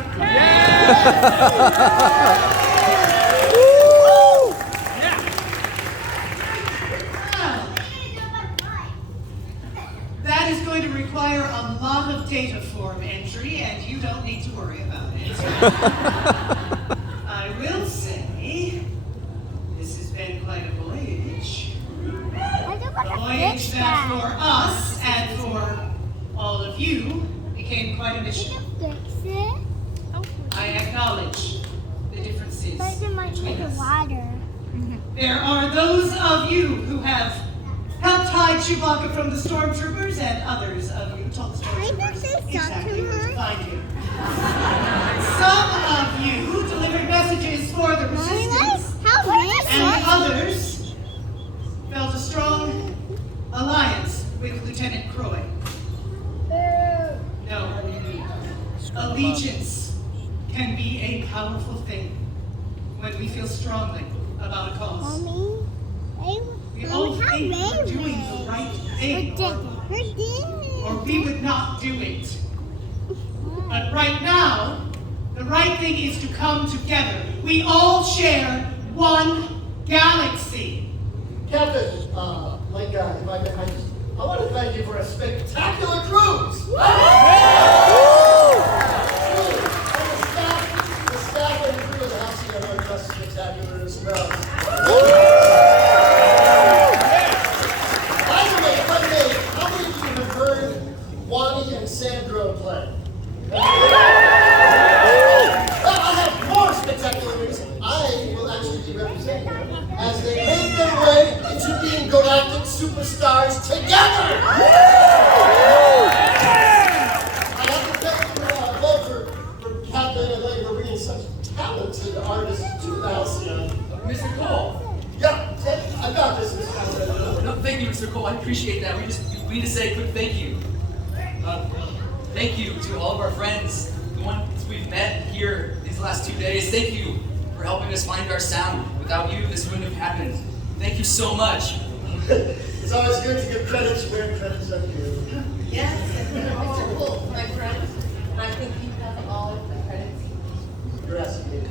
That is going to require a lot of data form entry, and you don't need to worry about it. I will say, this has been quite a voyage. A voyage that for us, and for all of you, became quite a mission. I acknowledge the differences between us. Water. There are those of you who have helped hide Chewbacca from the stormtroopers, and others of you told the stormtroopers exactly where to find him. Some of you delivered messages for the resistance, and others felt a strong alliance with Lieutenant Croy. No, allegiance can be a powerful thing when we feel strongly about a cause. We all think we're doing the right thing, or we would not do it. But right now, the right thing is to come together. We all share one galaxy. Captain, my God, if I want to thank you for a spectacular cruise. The staff and crew of the Halcyon are just spectacular as well. By the way, how many of you have heard Wani and Sandro play? Well, I have more spectacular news. I will actually be representing them as they make their way into being galactic superstars together. I have to thank Volker for Captain and Lady for bringing such talented artists to the Halcyon. Mr. Cole. Yeah, I got this, Mr. Cole. No, thank you, Mr. Cole. I appreciate that. We need to say a quick thank you. Thank you to all of our friends, the ones we've met here these last 2 days. Thank you for helping us find our sound. Without you, this wouldn't have happened. Thank you so much. It's always good to give credit where credit's due. Yes, Mr. Cole, my friend, I think you have all of the credits. You're asking me.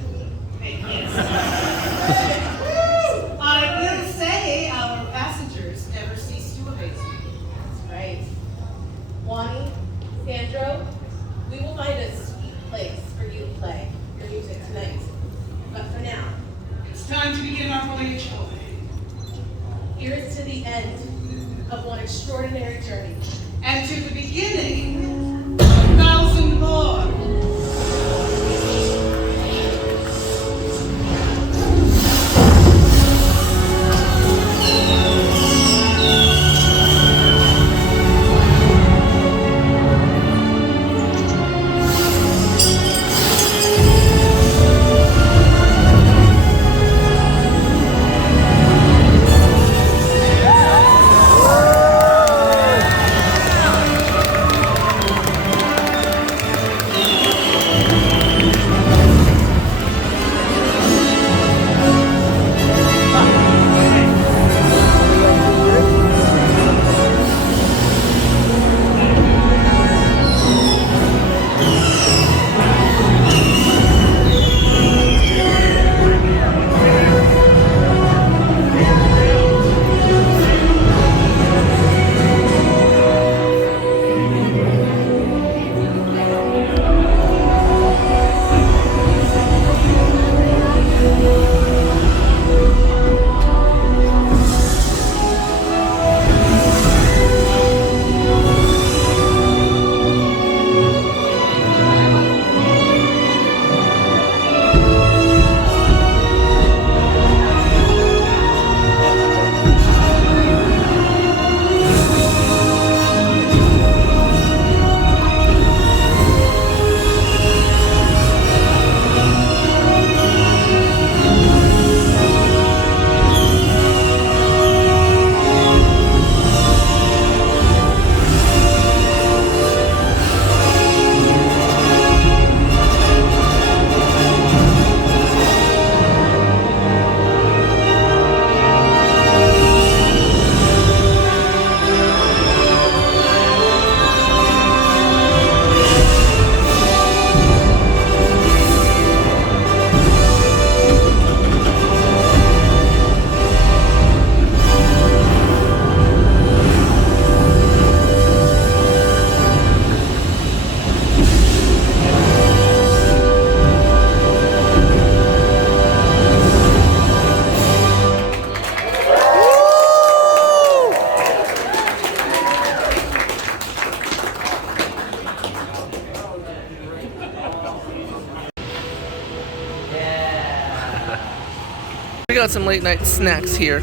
I will say our passengers never cease to amaze me. That's right. Wani, Sandro, we will find a sweet place for you to play your music tonight. But for now, It's time to begin our voyage home. here's to the end of one extraordinary journey. And to the beginning of 1,000 more. We got some late night snacks here.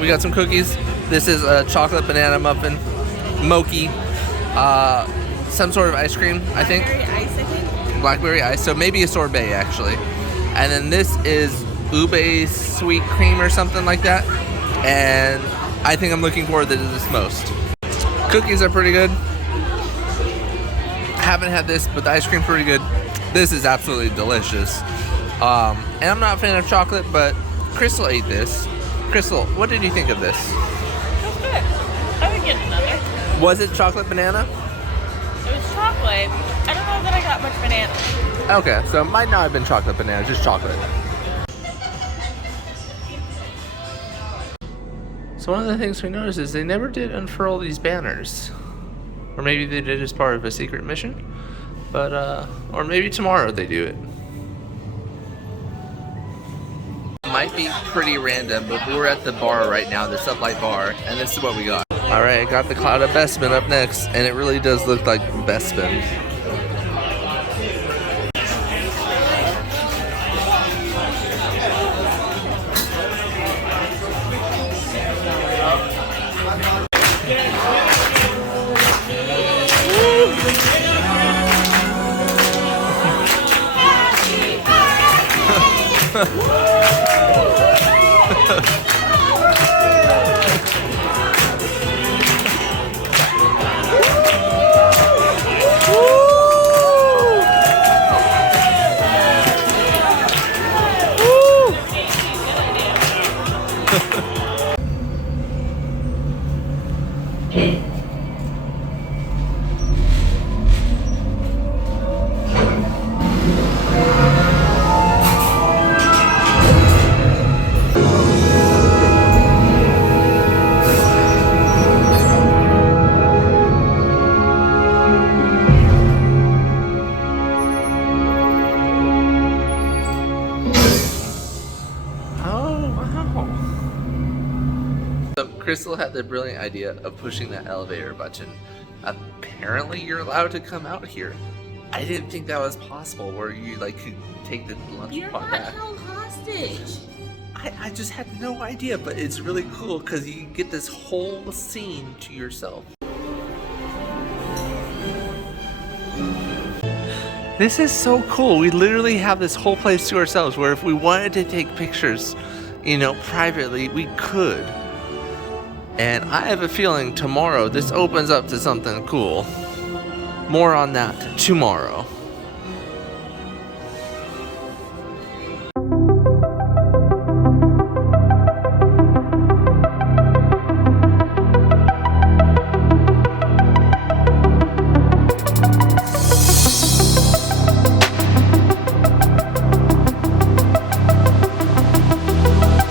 We got some cookies. This is a chocolate banana muffin, mochi, some sort of ice cream, I think. Blackberry ice, I think. Blackberry ice, so maybe a sorbet actually. And then this is ube sweet cream or something like that. And I think I'm looking forward to this most. Cookies are pretty good. Haven't had this, but the ice cream's pretty good. This is absolutely delicious. And I'm not a fan of chocolate, but Crystal ate this. Crystal, what did you think of this? That's good. I would get another. Was it chocolate banana? It was chocolate. I don't know that I got much banana. Okay, so it might not have been chocolate banana, just chocolate. So one of the things we noticed is they never did unfurl these banners. Or maybe they did as part of a secret mission. But, or maybe tomorrow they do it. Might be pretty random, but we're at the bar right now, the Sublight bar, and this is what we got. Alright, I got the Cloud of Bespin up next, and it really does look like Bespin. Crystal had the brilliant idea of pushing that elevator button. Apparently you're allowed to come out here. I didn't think that was possible, where you like could take the lunch You're pod not back. held hostage. I just had no idea, but it's really cool because you get this whole scene to yourself. This is so cool. We literally have this whole place to ourselves where if we wanted to take pictures, you know, privately, we could. And I have a feeling tomorrow this opens up to something cool. More on that tomorrow.